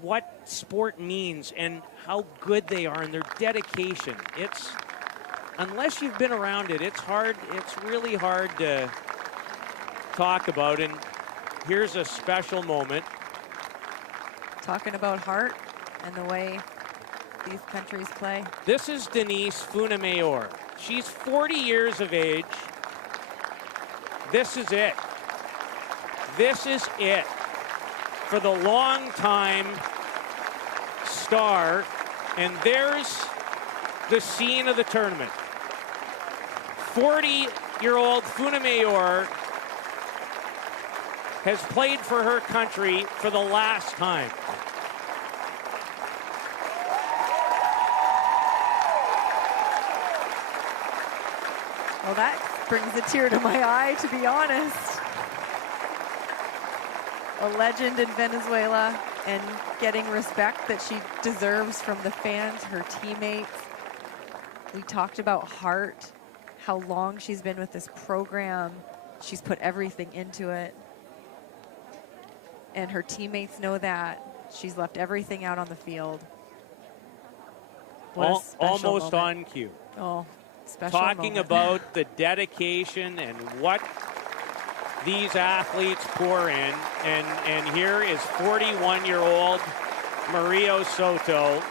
what sport means and how good they are and their dedication. It's, unless you've been around it, it's really hard to talk about. And here's a special moment. Talking about heart and the way these countries play. This is Denise Funamayor. She's 40 years of age. This is it. This is it for the longtime star. And there's the scene of the tournament. 40-year-old Funamayor has played for her country for the last time. Well, that brings a tear to my eye, to be honest. A legend in Venezuela and getting respect that she deserves from the fans, her teammates. We talked about heart, how long she's been with this program. She's put everything into it. And her teammates know that. She's left everything out on the field. What a special almost moment. on cue. Oh, special Talking moment. about the dedication and what these athletes pour in. And here is 41-year-old Maria Soto,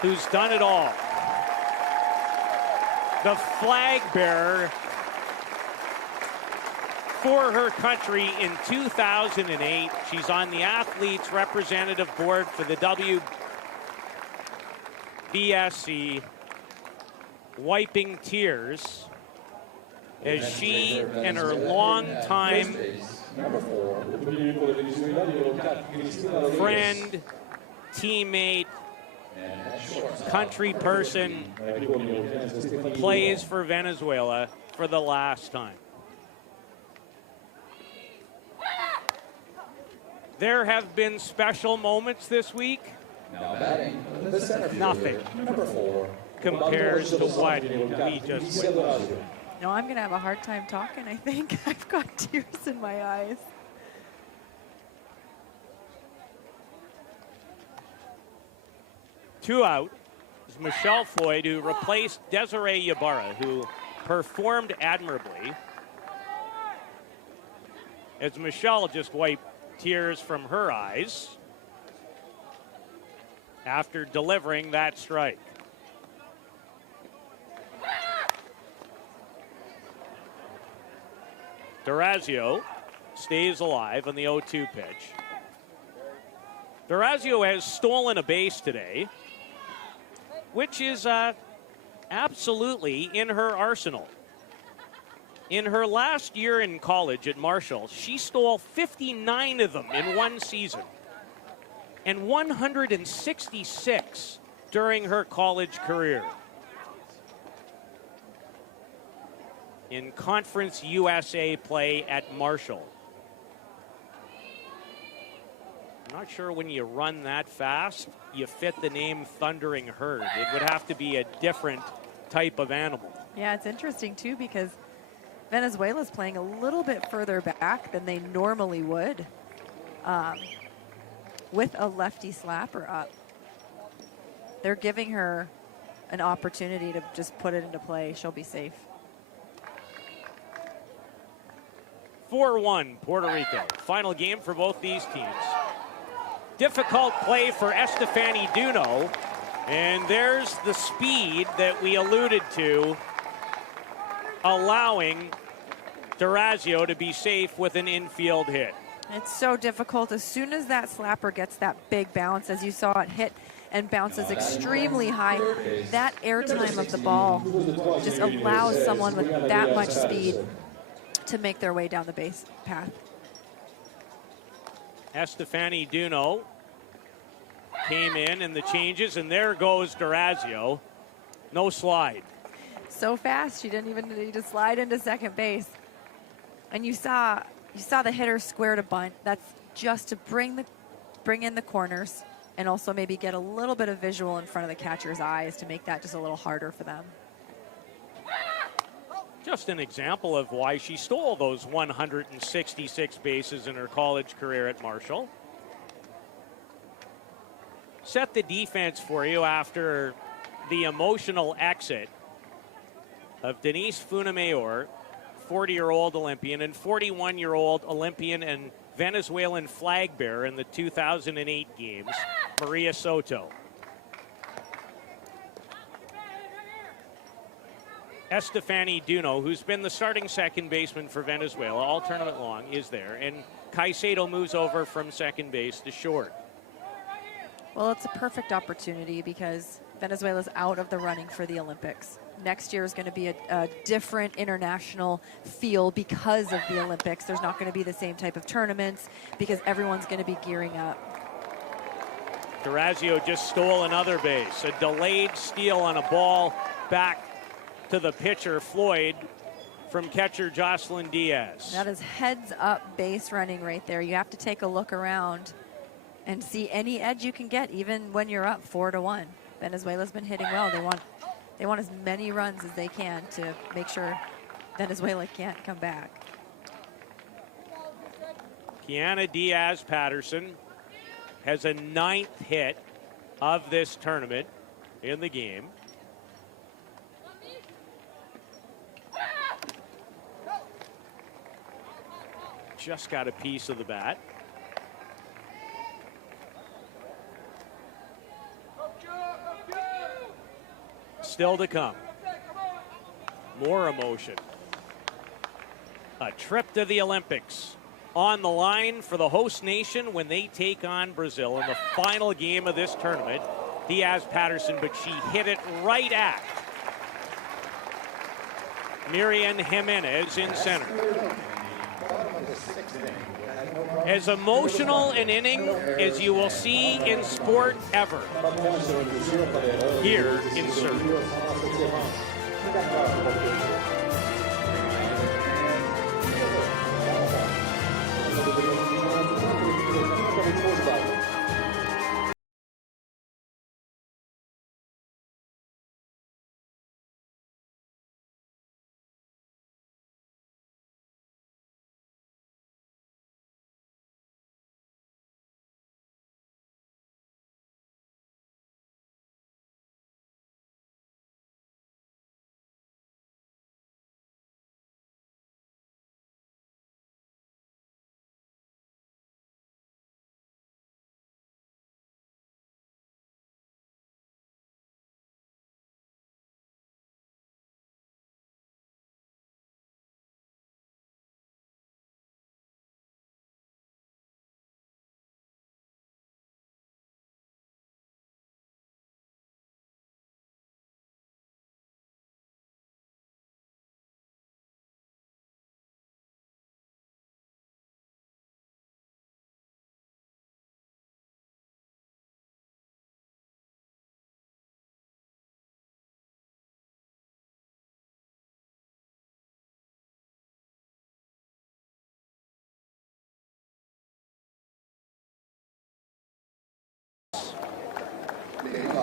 who's done it all. The flag bearer for her country in 2008. She's on the athletes representative board for the WBSC, wiping tears as she and her longtime friend, teammate, country person plays for Venezuela for the last time. There have been special moments this week. Nothing compares to what we just witnessed. No, I'm going to have a hard time talking, I think. I've got tears in my eyes. Two out is Michelle Floyd, who replaced Desiree Ibarra, who performed admirably, as Michelle just wiped tears from her eyes after delivering that strike. Durazio stays alive on the 0-2 pitch. Durazio has stolen a base today, which is absolutely in her arsenal. In her last year in college at Marshall, she stole 59 of them in one season and 166 during her college career. In Conference USA play at Marshall. I'm not sure when you run that fast, you fit the name Thundering Herd. It would have to be a different type of animal. Yeah, it's interesting too because Venezuela's playing a little bit further back than they normally would with a lefty slapper up. They're giving her an opportunity to just put it into play. She'll be safe. 4-1 Puerto Rico. Final game for both these teams. Difficult play for Estefany Duno. And there's the speed that we alluded to, allowing Durazio to be safe with an infield hit. It's so difficult. As soon as that slapper gets that big bounce, as you saw it hit and bounces extremely high, that airtime of the ball just allows someone with that much speed to make their way down the base path. Estefany Duno came in the changes, and there goes Durazio. No slide. So fast, she didn't even need to slide into second base. And you saw the hitter square to bunt. That's just to bring in the corners and also maybe get a little bit of visual in front of the catcher's eyes to make that just a little harder for them. Just an example of why she stole those 166 bases in her college career at Marshall. Set the defense for you after the emotional exit of Denise Funamayor, 40-year-old Olympian and 41-year-old Olympian and Venezuelan flag bearer in the 2008 games, Maria Soto. Estefany Duno, who's been the starting second baseman for Venezuela all tournament long, is there. And Caicedo moves over from second base to short. Well, it's a perfect opportunity because Venezuela's out of the running for the Olympics. Next year is going to be a different international feel because of the Olympics. There's not going to be the same type of tournaments because everyone's going to be gearing up. Durazio just stole another base. A delayed steal on a ball back to the pitcher, Floyd, from catcher Joseline Diaz. That is heads up base running right there. You have to take a look around and see any edge you can get, even when you're up 4-1. Venezuela's been hitting well. They want as many runs as they can to make sure Venezuela can't come back. Kiana Diaz Patterson has a 9th hit of this tournament in the game. just got a piece of the bat. Still to come. More emotion. A trip to the Olympics on the line for the host nation when they take on Brazil in the final game of this tournament. Diaz Patterson, but she hit it right at Marian Jimenez in center. As emotional an inning as you will see in sport ever here in Surrey.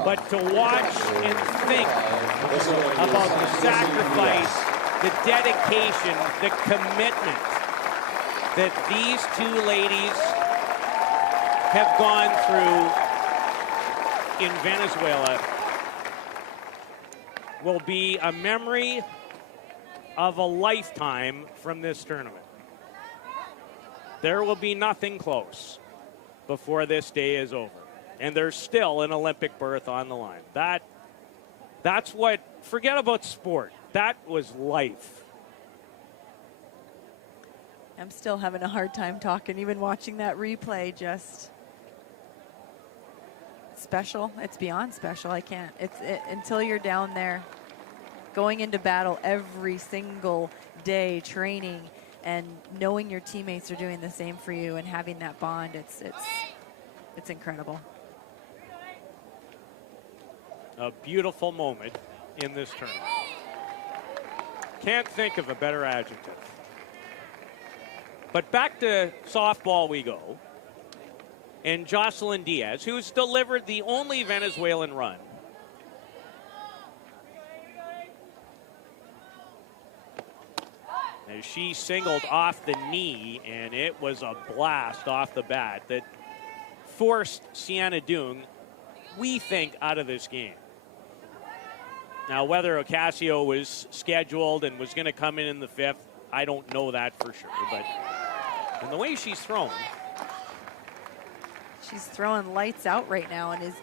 But to watch and think about the sacrifice, the dedication, the commitment that these two ladies have gone through in Venezuela will be a memory of a lifetime from this tournament. There will be nothing close before this day is over. And there's still an Olympic berth on the line. That's what, forget about sport. That was life. I'm still having a hard time talking, even watching that replay. Just special. It's beyond special. I can't. Until you're down there going into battle every single day, training and knowing your teammates are doing the same for you and having that bond. It's incredible. A beautiful moment in this tournament. Can't think of a better adjective. But back to softball we go. And Joseline Diaz, who's delivered the only Venezuelan run. As she singled off the knee, and it was a blast off the bat that forced Sienna Dung, we think, out of this game. Now, whether Ocasio was scheduled and was going to come in the fifth, I don't know that for sure. But in the way she's thrown. She's throwing lights out right now. And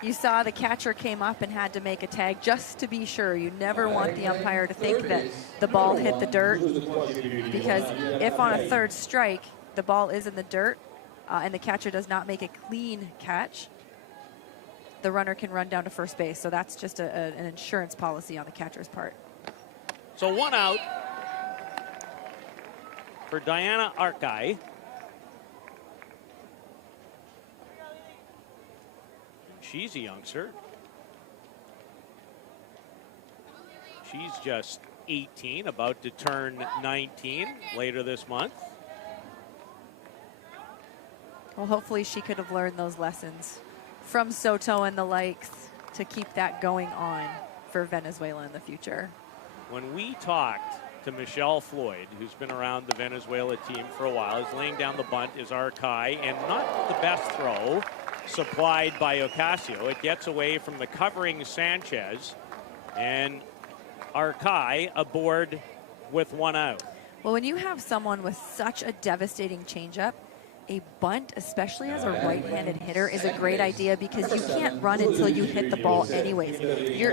you saw the catcher came up and had to make a tag just to be sure. You never want the umpire to think that the ball hit the dirt. Because if on a third strike, the ball is in the dirt and the catcher does not make a clean catch, the runner can run down to first base. So that's just an insurance policy on the catcher's part. So one out for Diana Arcai. She's a youngster. She's just 18, about to turn 19 later this month. Well, hopefully she could have learned those lessons from Soto and the likes to keep that going on for Venezuela in the future. When we talked to Michelle Floyd, who's been around the Venezuela team for a while, is laying down the bunt is Arcai, and not the best throw supplied by Ocasio. It gets away from the covering Sanchez, and Arcai aboard with one out. Well, when you have someone with such a devastating changeup, a bunt, especially as a right-handed hitter, is a great idea because you can't run until you hit the ball anyways.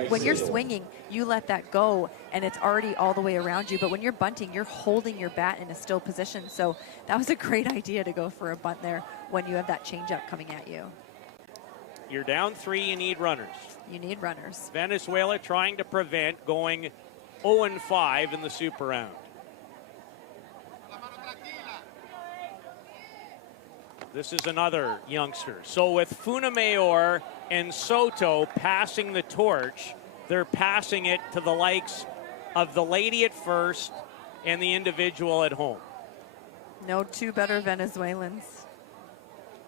When you're swinging, you let that go, and it's already all the way around you. But when you're bunting, you're holding your bat in a still position. So that was a great idea to go for a bunt there when you have that changeup coming at you. You're down 3, you need runners. You need runners. Venezuela trying to prevent going 0-5 in the super round. This is another youngster. So with Funamayor and Soto passing the torch, they're passing it to the likes of the lady at first and the individual at home. No two better Venezuelans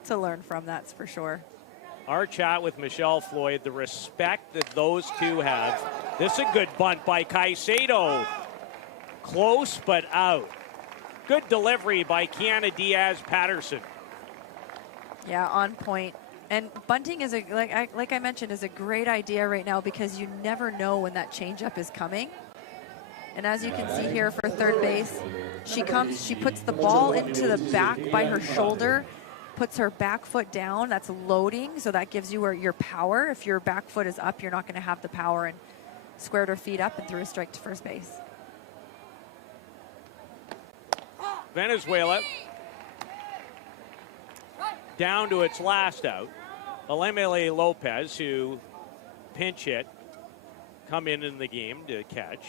to learn from, that's for sure. Our chat with Michelle Floyd, the respect that those two have. This is a good bunt by Caicedo. Close, but out. Good delivery by Kiana Diaz Patterson. Yeah, on point. And bunting is like I mentioned, is a great idea right now because you never know when that changeup is coming. And as you can see here for third base, she puts the ball into the back by her shoulder, puts her back foot down. That's loading, so that gives you your power. If your back foot is up, you're not going to have the power, and squared her feet up and threw a strike to first base. Venezuela down to its last out. Alemele Lopez, who pinch hit, come in the game to catch.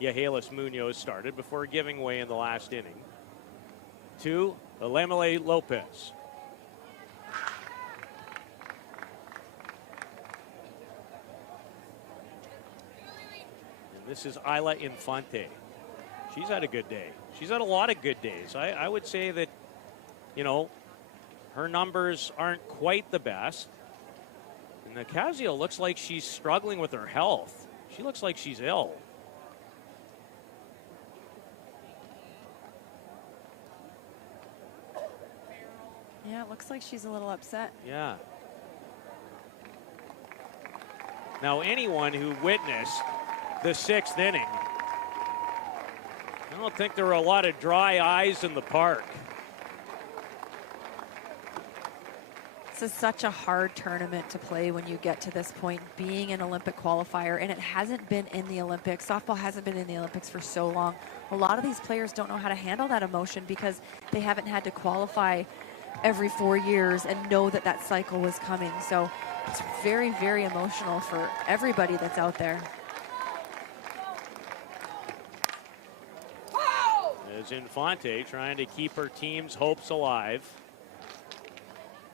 Yahalis Munoz started before giving way in the last inning to Alemele Lopez. And this is Isla Infante. She's had a good day. She's had a lot of good days. I would say that, you know, her numbers aren't quite the best. And Nicasio looks like she's struggling with her health. She looks like she's ill. Yeah, it looks like she's a little upset. Yeah. Now, anyone who witnessed the 6th inning, I don't think there were a lot of dry eyes in the park. This is such a hard tournament to play when you get to this point, being an Olympic qualifier, and it hasn't been in the Olympics. Softball hasn't been in the Olympics for so long. A lot of these players don't know how to handle that emotion because they haven't had to qualify every 4 years and know that that cycle was coming. So it's very, very emotional for everybody that's out there. As Infante trying to keep her team's hopes alive.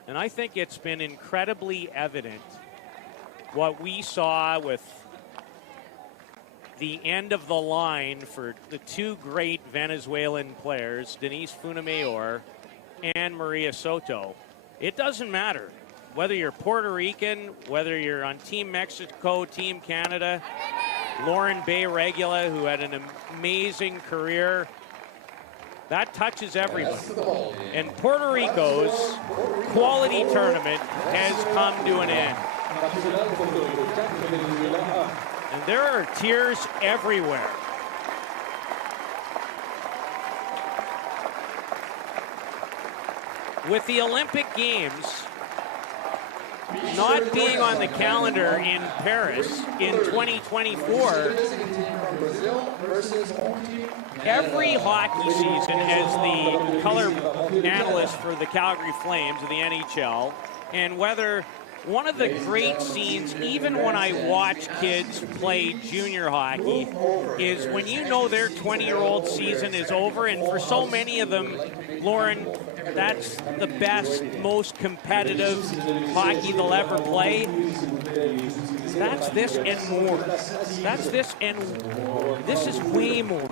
And I think it's been incredibly evident what we saw with the end of the line for the 2 great Venezuelan players, Denise Funamayor and Maria Soto. It doesn't matter whether you're Puerto Rican, whether you're on Team Mexico, Team Canada, Lauren Bay Regula, who had an amazing career. That touches everybody. And Puerto Rico's quality tournament has come to an end. And there are tears everywhere. With the Olympic Games not being on the calendar in Paris in 2024, every hockey season, as the color analyst for the Calgary Flames of the NHL, and whether one of the great scenes, even when I watch kids play junior hockey, is when you know their 20-year-old season is over, and for so many of them, Lauren, that's the best, most competitive hockey they'll ever play. That's this and more. That's this and this is way more.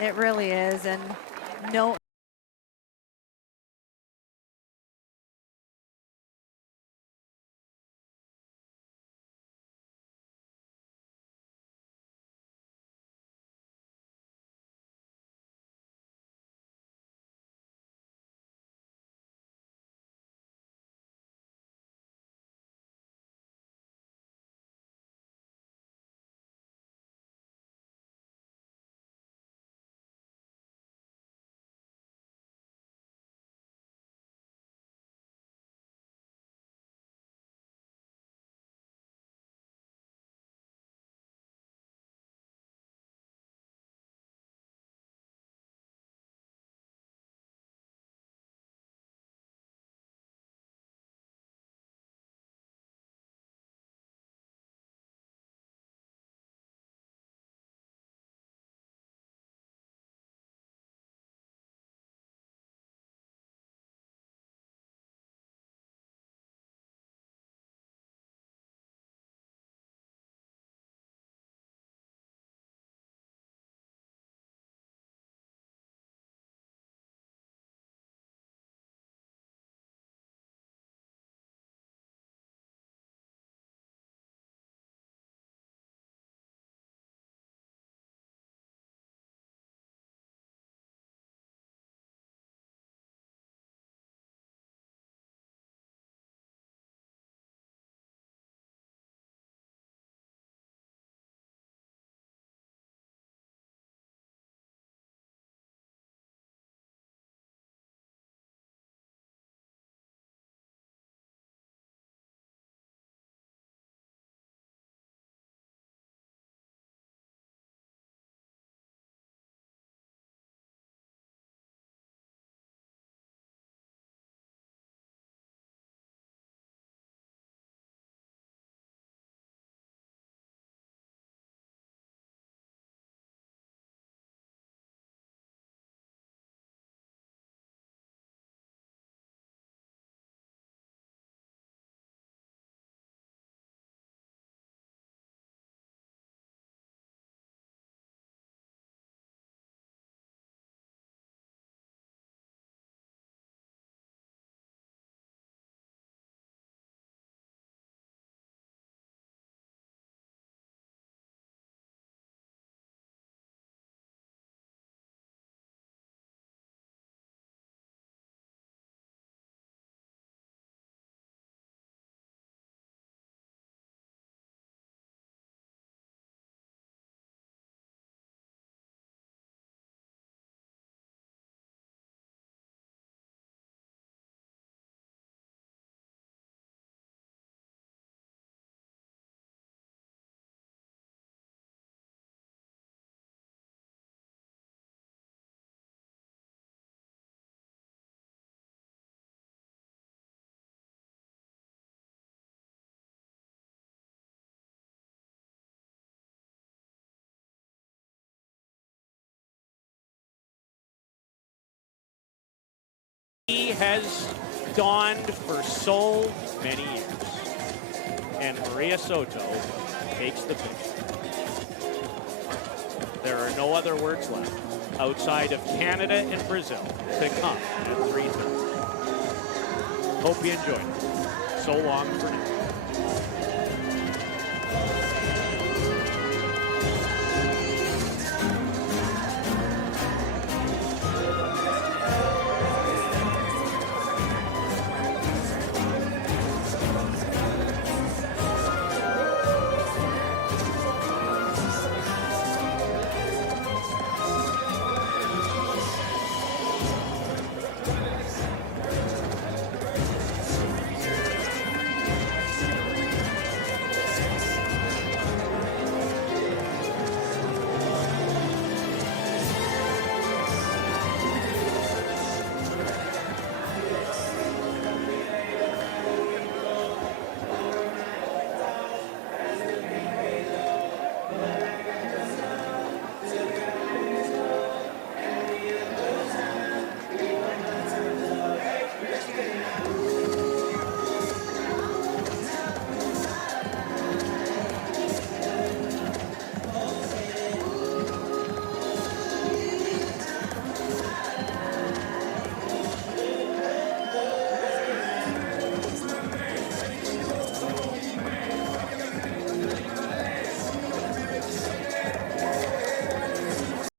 It really is, and no he has donned for so many years. And Maria Soto takes the pitch. There are no other words left outside of Canada and Brazil to come at 3:30. Hope you enjoyed it. So long for now.